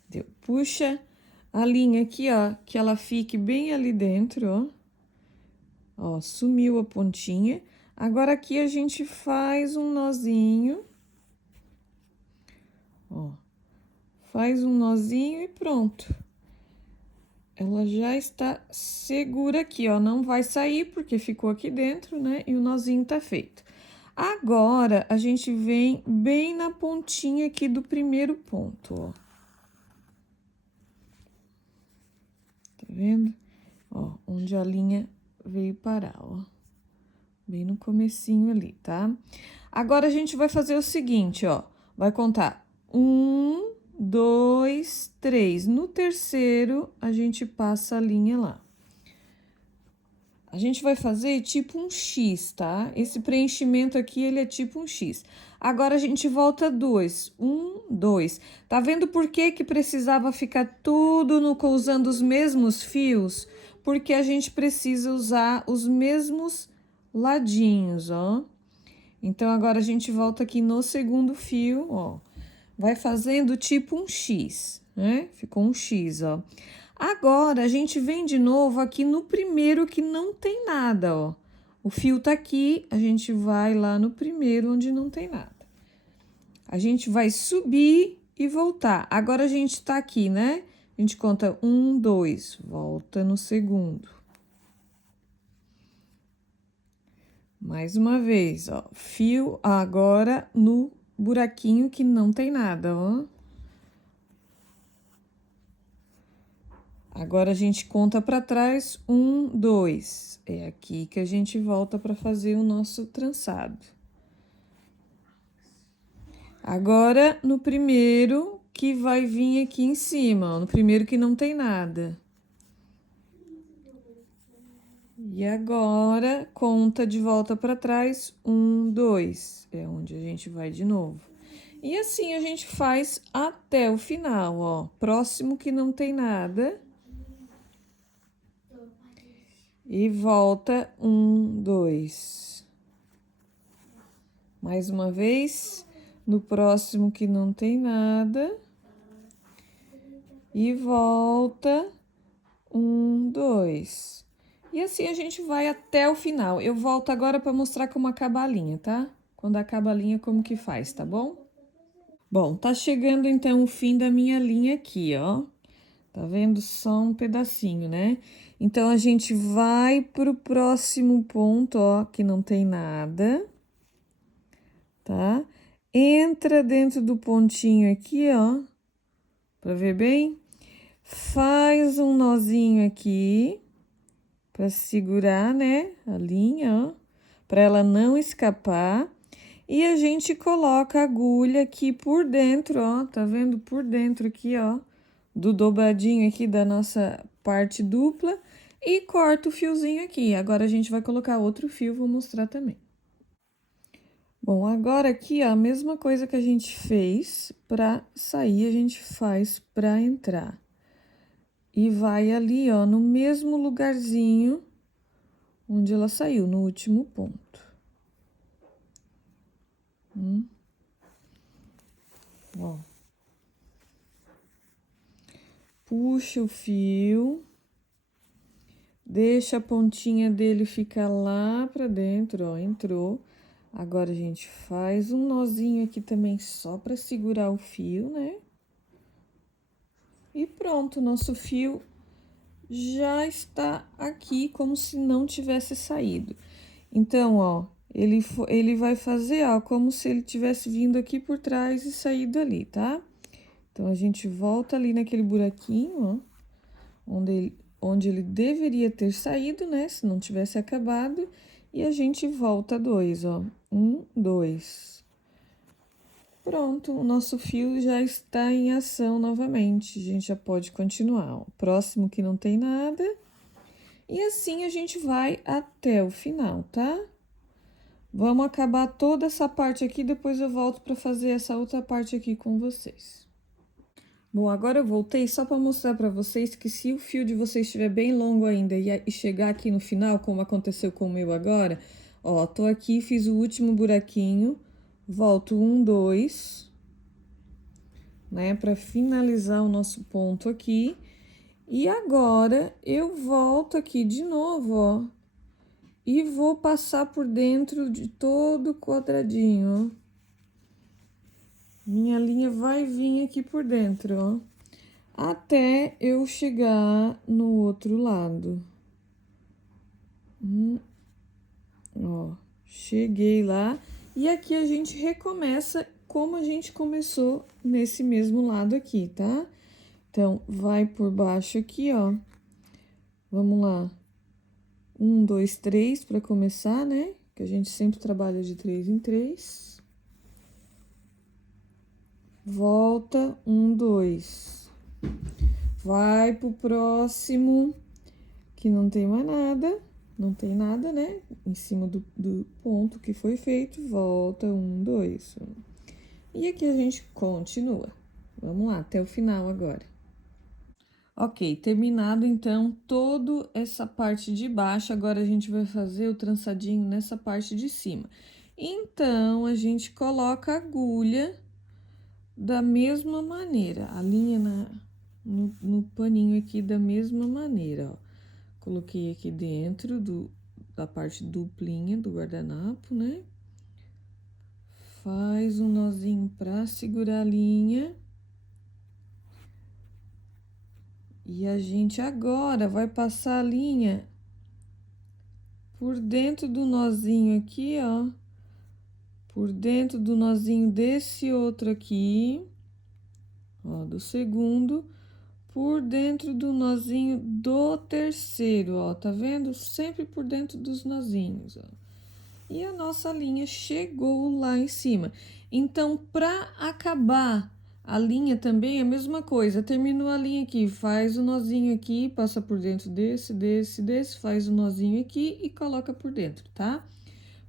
Deu. Puxa a linha aqui, ó, que ela fique bem ali dentro, ó. Ó, sumiu a pontinha. Agora, aqui a gente faz um nozinho. Ó, faz um nozinho e pronto. Ela já está segura aqui, ó, não vai sair porque ficou aqui dentro, né? E o nozinho tá feito. Agora, a gente vem bem na pontinha aqui do primeiro ponto, ó. Tá vendo? Ó, onde a linha veio parar, ó. Bem no comecinho ali, tá? Agora, a gente vai fazer o seguinte, ó. Vai contar 1, 2, 3. No terceiro, a gente passa a linha lá. A gente vai fazer tipo um X, tá? Esse preenchimento aqui, ele é tipo um X. Agora, a gente volta 2. 1, 2. Tá vendo por que que precisava ficar tudo usando os mesmos fios? Porque a gente precisa usar os mesmos ladinhos, ó. Então, agora a gente volta aqui no segundo fio, ó. Vai fazendo tipo um X, né? Ficou um X, ó. Agora, a gente vem de novo aqui no primeiro que não tem nada, ó. O fio tá aqui, a gente vai lá no primeiro onde não tem nada. A gente vai subir e voltar. Agora, a gente tá aqui, né? A gente conta 1, 2, volta no segundo. Mais uma vez, ó. Fio agora no buraquinho que não tem nada, ó. Agora, a gente conta para trás, 1, 2. É aqui que a gente volta para fazer o nosso trançado. Agora, no primeiro que vai vir aqui em cima, ó, no primeiro que não tem nada. E agora, conta de volta para trás, 1, 2. É onde a gente vai de novo. E assim a gente faz até o final, ó. Próximo que não tem nada. E volta, 1, 2. Mais uma vez, no próximo que não tem nada. E volta, 1, 2. E assim a gente vai até o final. Eu volto agora para mostrar como acaba a linha, tá? Quando acaba a linha, como que faz, tá bom? Bom, tá chegando então o fim da minha linha aqui, ó. Tá vendo? Só um pedacinho, né? Então, a gente vai pro próximo ponto, ó, que não tem nada, tá? Entra dentro do pontinho aqui, ó, pra ver bem. Faz um nozinho aqui, pra segurar, né, a linha, ó, pra ela não escapar. E a gente coloca a agulha aqui por dentro, ó, tá vendo? Por dentro aqui, ó, do dobradinho aqui da nossa parte dupla e corta o fiozinho aqui. Agora, a gente vai colocar outro fio, vou mostrar também. Bom, agora aqui, ó, a mesma coisa que a gente fez pra sair, a gente faz pra entrar. E vai ali, ó, no mesmo lugarzinho onde ela saiu, no último ponto. Ó. Puxa o fio. Deixa a pontinha dele ficar lá pra dentro, ó, entrou. Agora, a gente faz um nozinho aqui também só pra segurar o fio, né? E pronto, nosso fio já está aqui como se não tivesse saído. Então, ó, ele vai fazer, ó, como se ele tivesse vindo aqui por trás e saído ali, tá? Então, a gente volta ali naquele buraquinho, ó, onde ele deveria ter saído, né? Se não tivesse acabado. E a gente volta 2, ó. 1, 2. Pronto, o nosso fio já está em ação novamente. A gente já pode continuar, ó. Próximo que não tem nada. E assim a gente vai até o final, tá? Vamos acabar toda essa parte aqui, depois eu volto para fazer essa outra parte aqui com vocês. Bom, agora eu voltei só para mostrar para vocês que se o fio de vocês estiver bem longo ainda e chegar aqui no final, como aconteceu com o meu agora, ó, tô aqui, fiz o último buraquinho, volto 1, 2, né, para finalizar o nosso ponto aqui. E agora eu volto aqui de novo, ó, e vou passar por dentro de todo o quadradinho, ó. Minha linha vai vir aqui por dentro, ó, até eu chegar no outro lado. Ó, cheguei lá. E aqui a gente recomeça como a gente começou nesse mesmo lado aqui, tá? Então, vai por baixo aqui, ó. Vamos lá. 1, 2, 3 para começar, né? Que a gente sempre trabalha de 3 em 3. Volta, 1, 2. Vai pro próximo, que não tem mais nada. Não tem nada, né? Em cima do ponto que foi feito. Volta, 1, 2. E aqui a gente continua. Vamos lá, até o final agora. Ok, terminado então toda essa parte de baixo, agora a gente vai fazer o trançadinho nessa parte de cima. Então, a gente coloca a agulha da mesma maneira, a linha no paninho aqui da mesma maneira, ó. Coloquei aqui dentro da parte duplinha do guardanapo, né? Faz um nozinho pra segurar a linha. E a gente agora vai passar a linha por dentro do nozinho aqui, ó. Por dentro do nozinho desse outro aqui, ó, do segundo, por dentro do nozinho do terceiro, ó, tá vendo? Sempre por dentro dos nozinhos, ó. E a nossa linha chegou lá em cima. Então, para acabar a linha também é a mesma coisa. Terminou a linha aqui, faz o nozinho aqui, passa por dentro desse, faz o nozinho aqui e coloca por dentro, tá?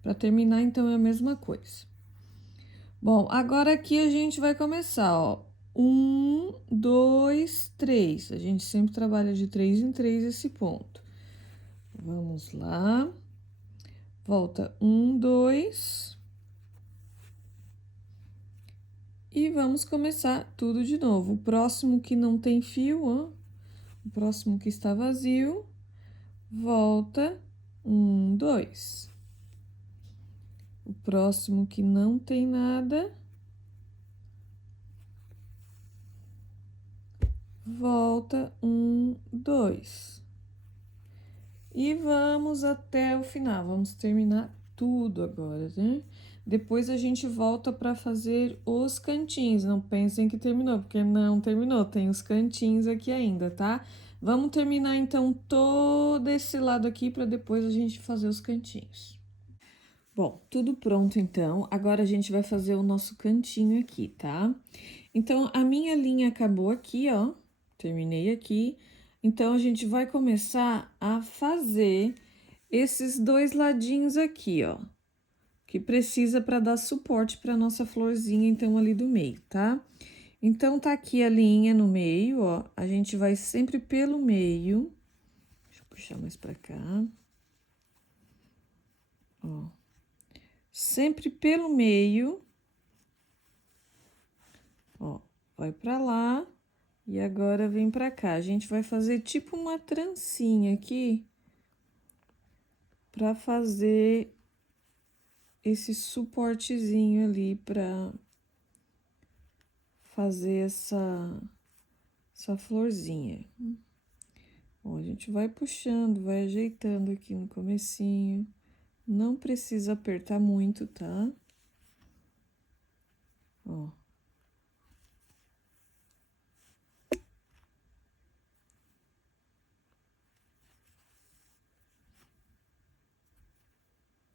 Para terminar, então, é a mesma coisa. Bom, agora aqui a gente vai começar, ó. 1, 2, 3. A gente sempre trabalha de 3 em 3 esse ponto. Vamos lá. Volta 1, 2. E vamos começar tudo de novo. O próximo que não tem fio, ó. O próximo que está vazio. Volta 1, 2. O próximo que não tem nada. Volta 1, 2. E vamos até o final. Vamos terminar tudo agora, né? Depois a gente volta para fazer os cantinhos. Não pensem que terminou, porque não terminou. Tem os cantinhos aqui ainda, tá? Vamos terminar então todo esse lado aqui para depois a gente fazer os cantinhos. Bom, tudo pronto então. Agora a gente vai fazer o nosso cantinho aqui, tá? Então, a minha linha acabou aqui, ó. Terminei aqui. Então, a gente vai começar a fazer esses dois ladinhos aqui, ó. Que precisa para dar suporte para nossa florzinha, então, ali do meio, tá? Então, tá aqui a linha no meio, ó. A gente vai sempre pelo meio. Deixa eu puxar mais pra cá. Ó. Sempre pelo meio. Ó, vai pra lá. E agora vem pra cá. A gente vai fazer tipo uma trancinha aqui. Pra fazer esse suportezinho ali pra fazer essa florzinha. Ó, a gente vai puxando, vai ajeitando aqui no comecinho. Não precisa apertar muito, tá? Ó.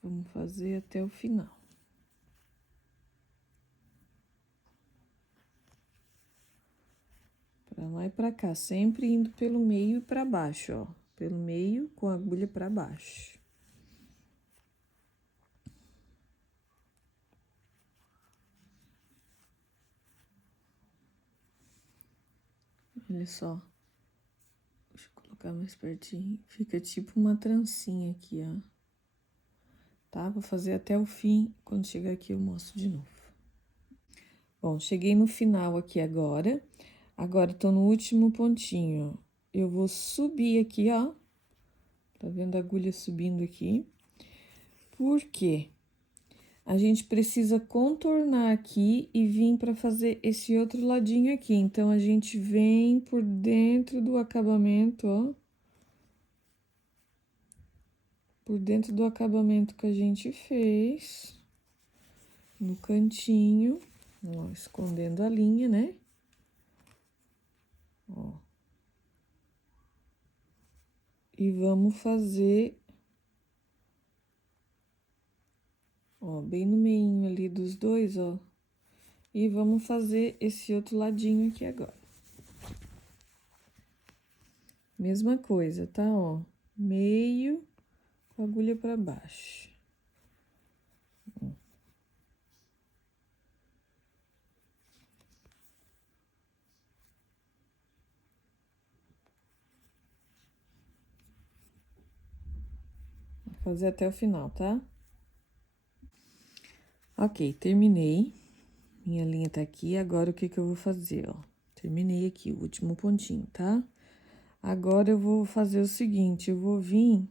Vamos fazer até o final. Pra lá e pra cá, sempre indo pelo meio e pra baixo, ó. Pelo meio com a agulha pra baixo. Olha só. Deixa eu colocar mais pertinho. Fica tipo uma trancinha aqui, ó. Tá? Vou fazer até o fim. Quando chegar aqui eu mostro de novo. Bom, cheguei no final aqui agora. Agora, tô no último pontinho, ó. Eu vou subir aqui, ó. Tá vendo a agulha subindo aqui? Por quê? A gente precisa contornar aqui e vir para fazer esse outro ladinho aqui. Então, a gente vem por dentro do acabamento, ó. Por dentro do acabamento que a gente fez. No cantinho, ó, escondendo a linha, né? Ó. E vamos fazer, ó, bem no meio ali dos dois, ó. E vamos fazer esse outro ladinho aqui agora. Mesma coisa, tá? Ó, meio com a agulha pra baixo. Vou fazer até o final, tá? Ok, terminei. Minha linha tá aqui. Agora, o que que eu vou fazer, ó? Terminei aqui o último pontinho, tá? Agora eu vou fazer o seguinte, eu vou vir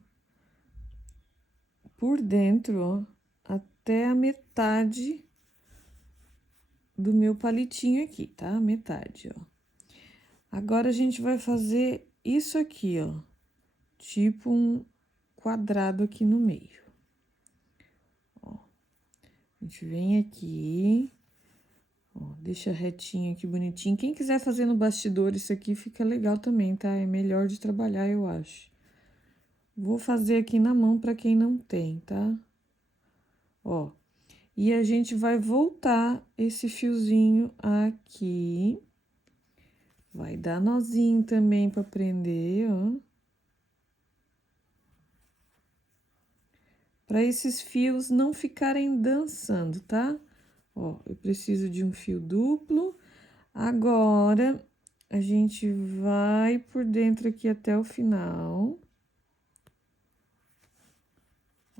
por dentro, ó, até a metade do meu palitinho aqui, tá? Metade, ó. Agora a gente vai fazer isso aqui, ó, tipo um quadrado aqui no meio. Ó, a gente vem aqui, ó, deixa retinho aqui, bonitinho. Quem quiser fazer no bastidor, isso aqui fica legal também, tá? É melhor de trabalhar, eu acho. Vou fazer aqui na mão pra quem não tem, tá? Ó, e a gente vai voltar esse fiozinho aqui. Vai dar nozinho também pra prender, ó. Pra esses fios não ficarem dançando, tá? Ó, eu preciso de um fio duplo. Agora, a gente vai por dentro aqui até o final.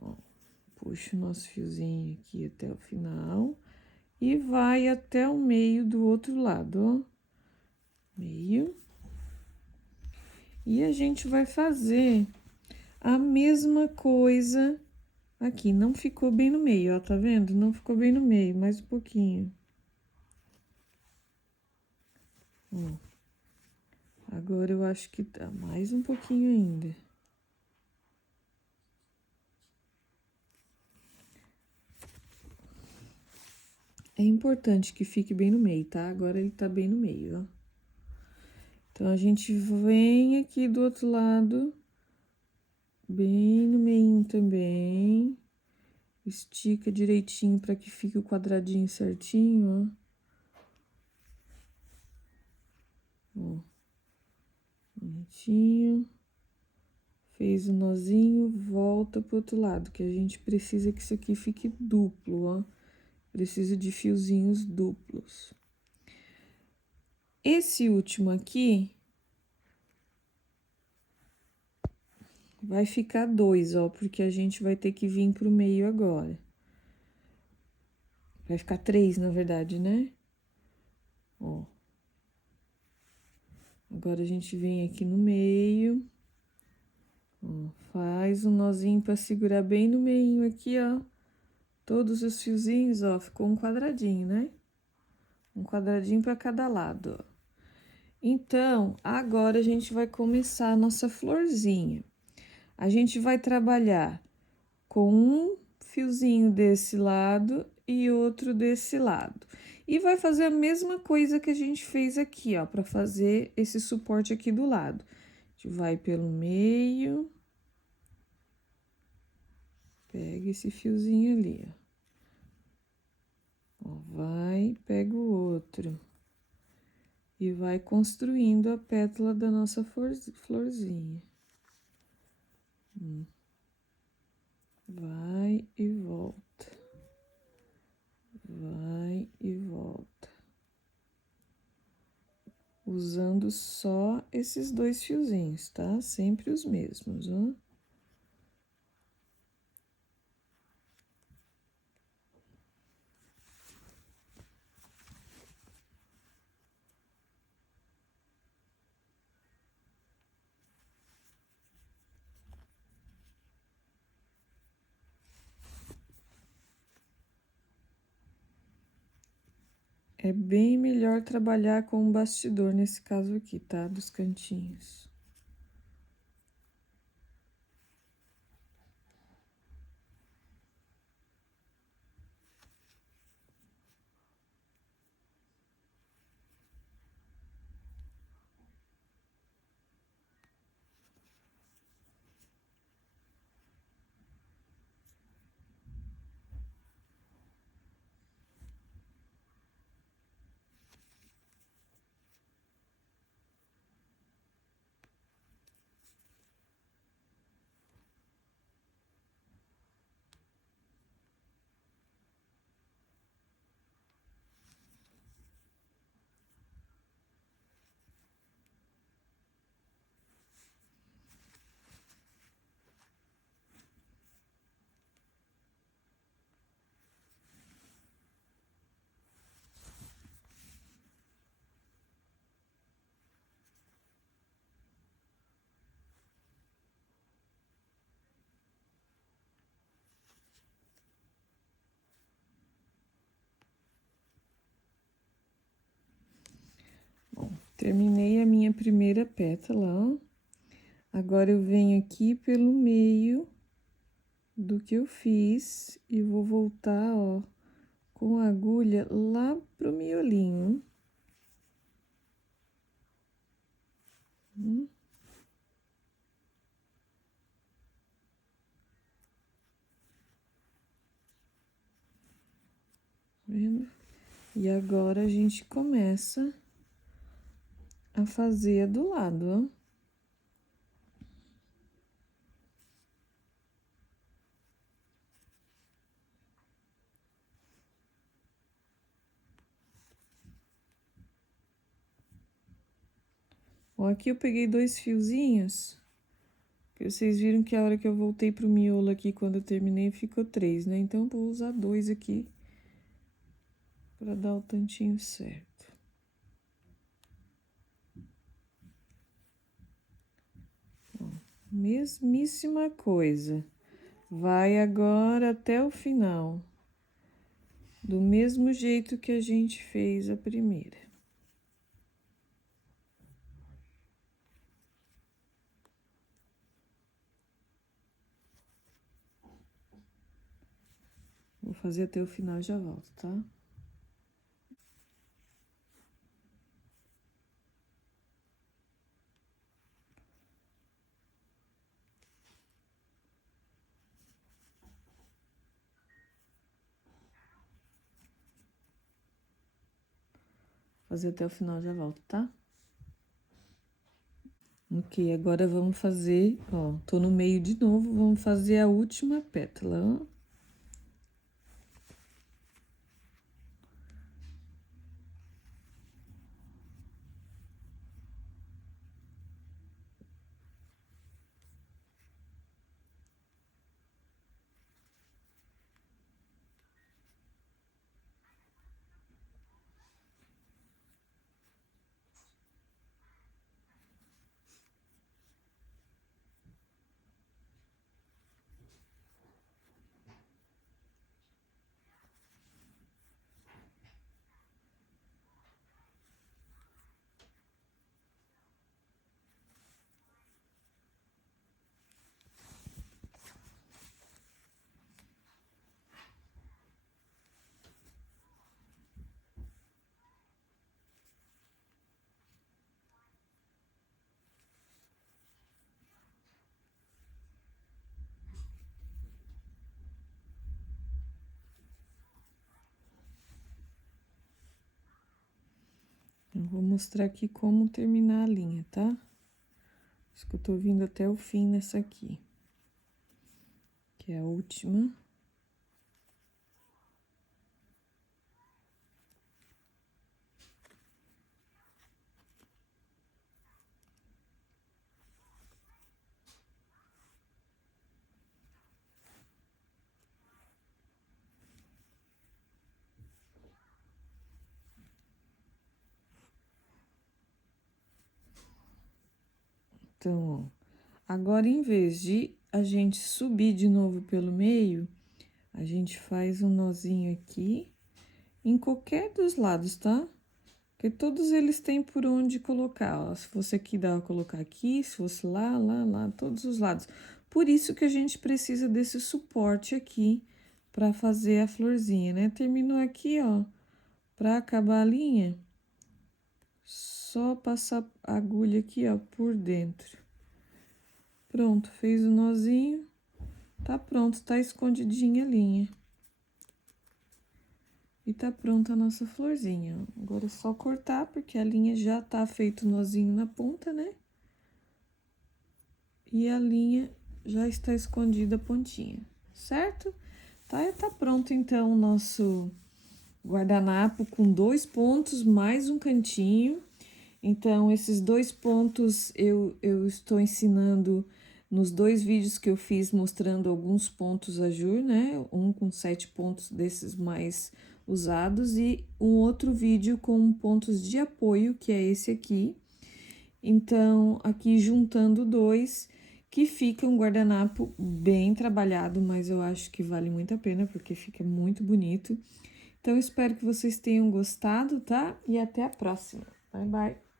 Ó, puxa o nosso fiozinho aqui até o final. E vai até o meio do outro lado, ó. Meio. E a gente vai fazer a mesma coisa aqui. Não ficou bem no meio, ó, tá vendo? Não ficou bem no meio, mais um pouquinho. Ó. Agora eu acho que tá mais um pouquinho ainda. É importante que fique bem no meio, tá? Agora ele tá bem no meio, ó. Então, a gente vem aqui do outro lado, bem no meio também. Estica direitinho para que fique o quadradinho certinho, ó. Ó. Bonitinho. Fez o nozinho, volta pro outro lado, que a gente precisa que isso aqui fique duplo, ó. Precisa de fiozinhos duplos. Esse último aqui vai ficar 2, ó, porque a gente vai ter que vir pro meio agora. Vai ficar 3, na verdade, né? Ó. Agora a gente vem aqui no meio. Ó, faz um nozinho pra segurar bem no meio aqui, ó. Todos os fiozinhos, ó, ficou um quadradinho, né? Um quadradinho pra cada lado, ó. Então, agora a gente vai começar a nossa florzinha. A gente vai trabalhar com um fiozinho desse lado e outro desse lado. E vai fazer a mesma coisa que a gente fez aqui, ó, para fazer esse suporte aqui do lado. A gente vai pelo meio. Pega esse fiozinho ali, ó. Ó, vai, pega o outro. E vai construindo a pétala da nossa florzinha. Vai e volta. Vai e volta. Usando só esses 2 fiozinhos, tá? Sempre os mesmos, ó. É bem melhor trabalhar com um bastidor nesse caso aqui, tá? Dos cantinhos. Terminei a minha primeira pétala, ó. Agora eu venho aqui pelo meio do que eu fiz e vou voltar, ó, com a agulha lá pro miolinho. Vendo? E agora a gente começa a fazer do lado, ó. Ó, aqui eu peguei 2 fiozinhos, que vocês viram que a hora que eu voltei pro miolo aqui, quando eu terminei, ficou 3, né? Então, vou usar 2 aqui pra dar o tantinho certo. Ó, mesmíssima coisa. Vai agora até o final. Do mesmo jeito que a gente fez a primeira. Vou fazer até o final e já volto, tá? Fazer até o final e já volto, tá? Ok, agora vamos fazer, ó, tô no meio de novo, vamos fazer a última pétala, ó. Eu vou mostrar aqui como terminar a linha, tá? Acho que eu tô vindo até o fim nessa aqui. Que é a última. Então, ó, agora em vez de a gente subir de novo pelo meio, a gente faz um nozinho aqui em qualquer dos lados, tá? Porque todos eles têm por onde colocar, ó. Se fosse aqui, dá pra colocar aqui, se fosse lá, lá, lá, todos os lados. Por isso que a gente precisa desse suporte aqui pra fazer a florzinha, né? Terminou aqui, ó, pra acabar a linha, só passar a agulha aqui, ó, por dentro. Pronto, fez o nozinho, tá pronto, tá escondidinha a linha. E tá pronta a nossa florzinha, ó. Agora é só cortar, porque a linha já tá feito o nozinho na ponta, né? E a linha já está escondida a pontinha, certo? Tá pronto, então, o nosso guardanapo com 2 pontos, mais um cantinho. Então, esses 2 pontos eu estou ensinando nos 2 vídeos que eu fiz mostrando alguns pontos ajur, né? Um com 7 pontos desses mais usados e um outro vídeo com pontos de apoio, que é esse aqui. Então, aqui juntando 2, que fica um guardanapo bem trabalhado, mas eu acho que vale muito a pena, porque fica muito bonito. Então, espero que vocês tenham gostado, tá? E até a próxima. Bye, bye!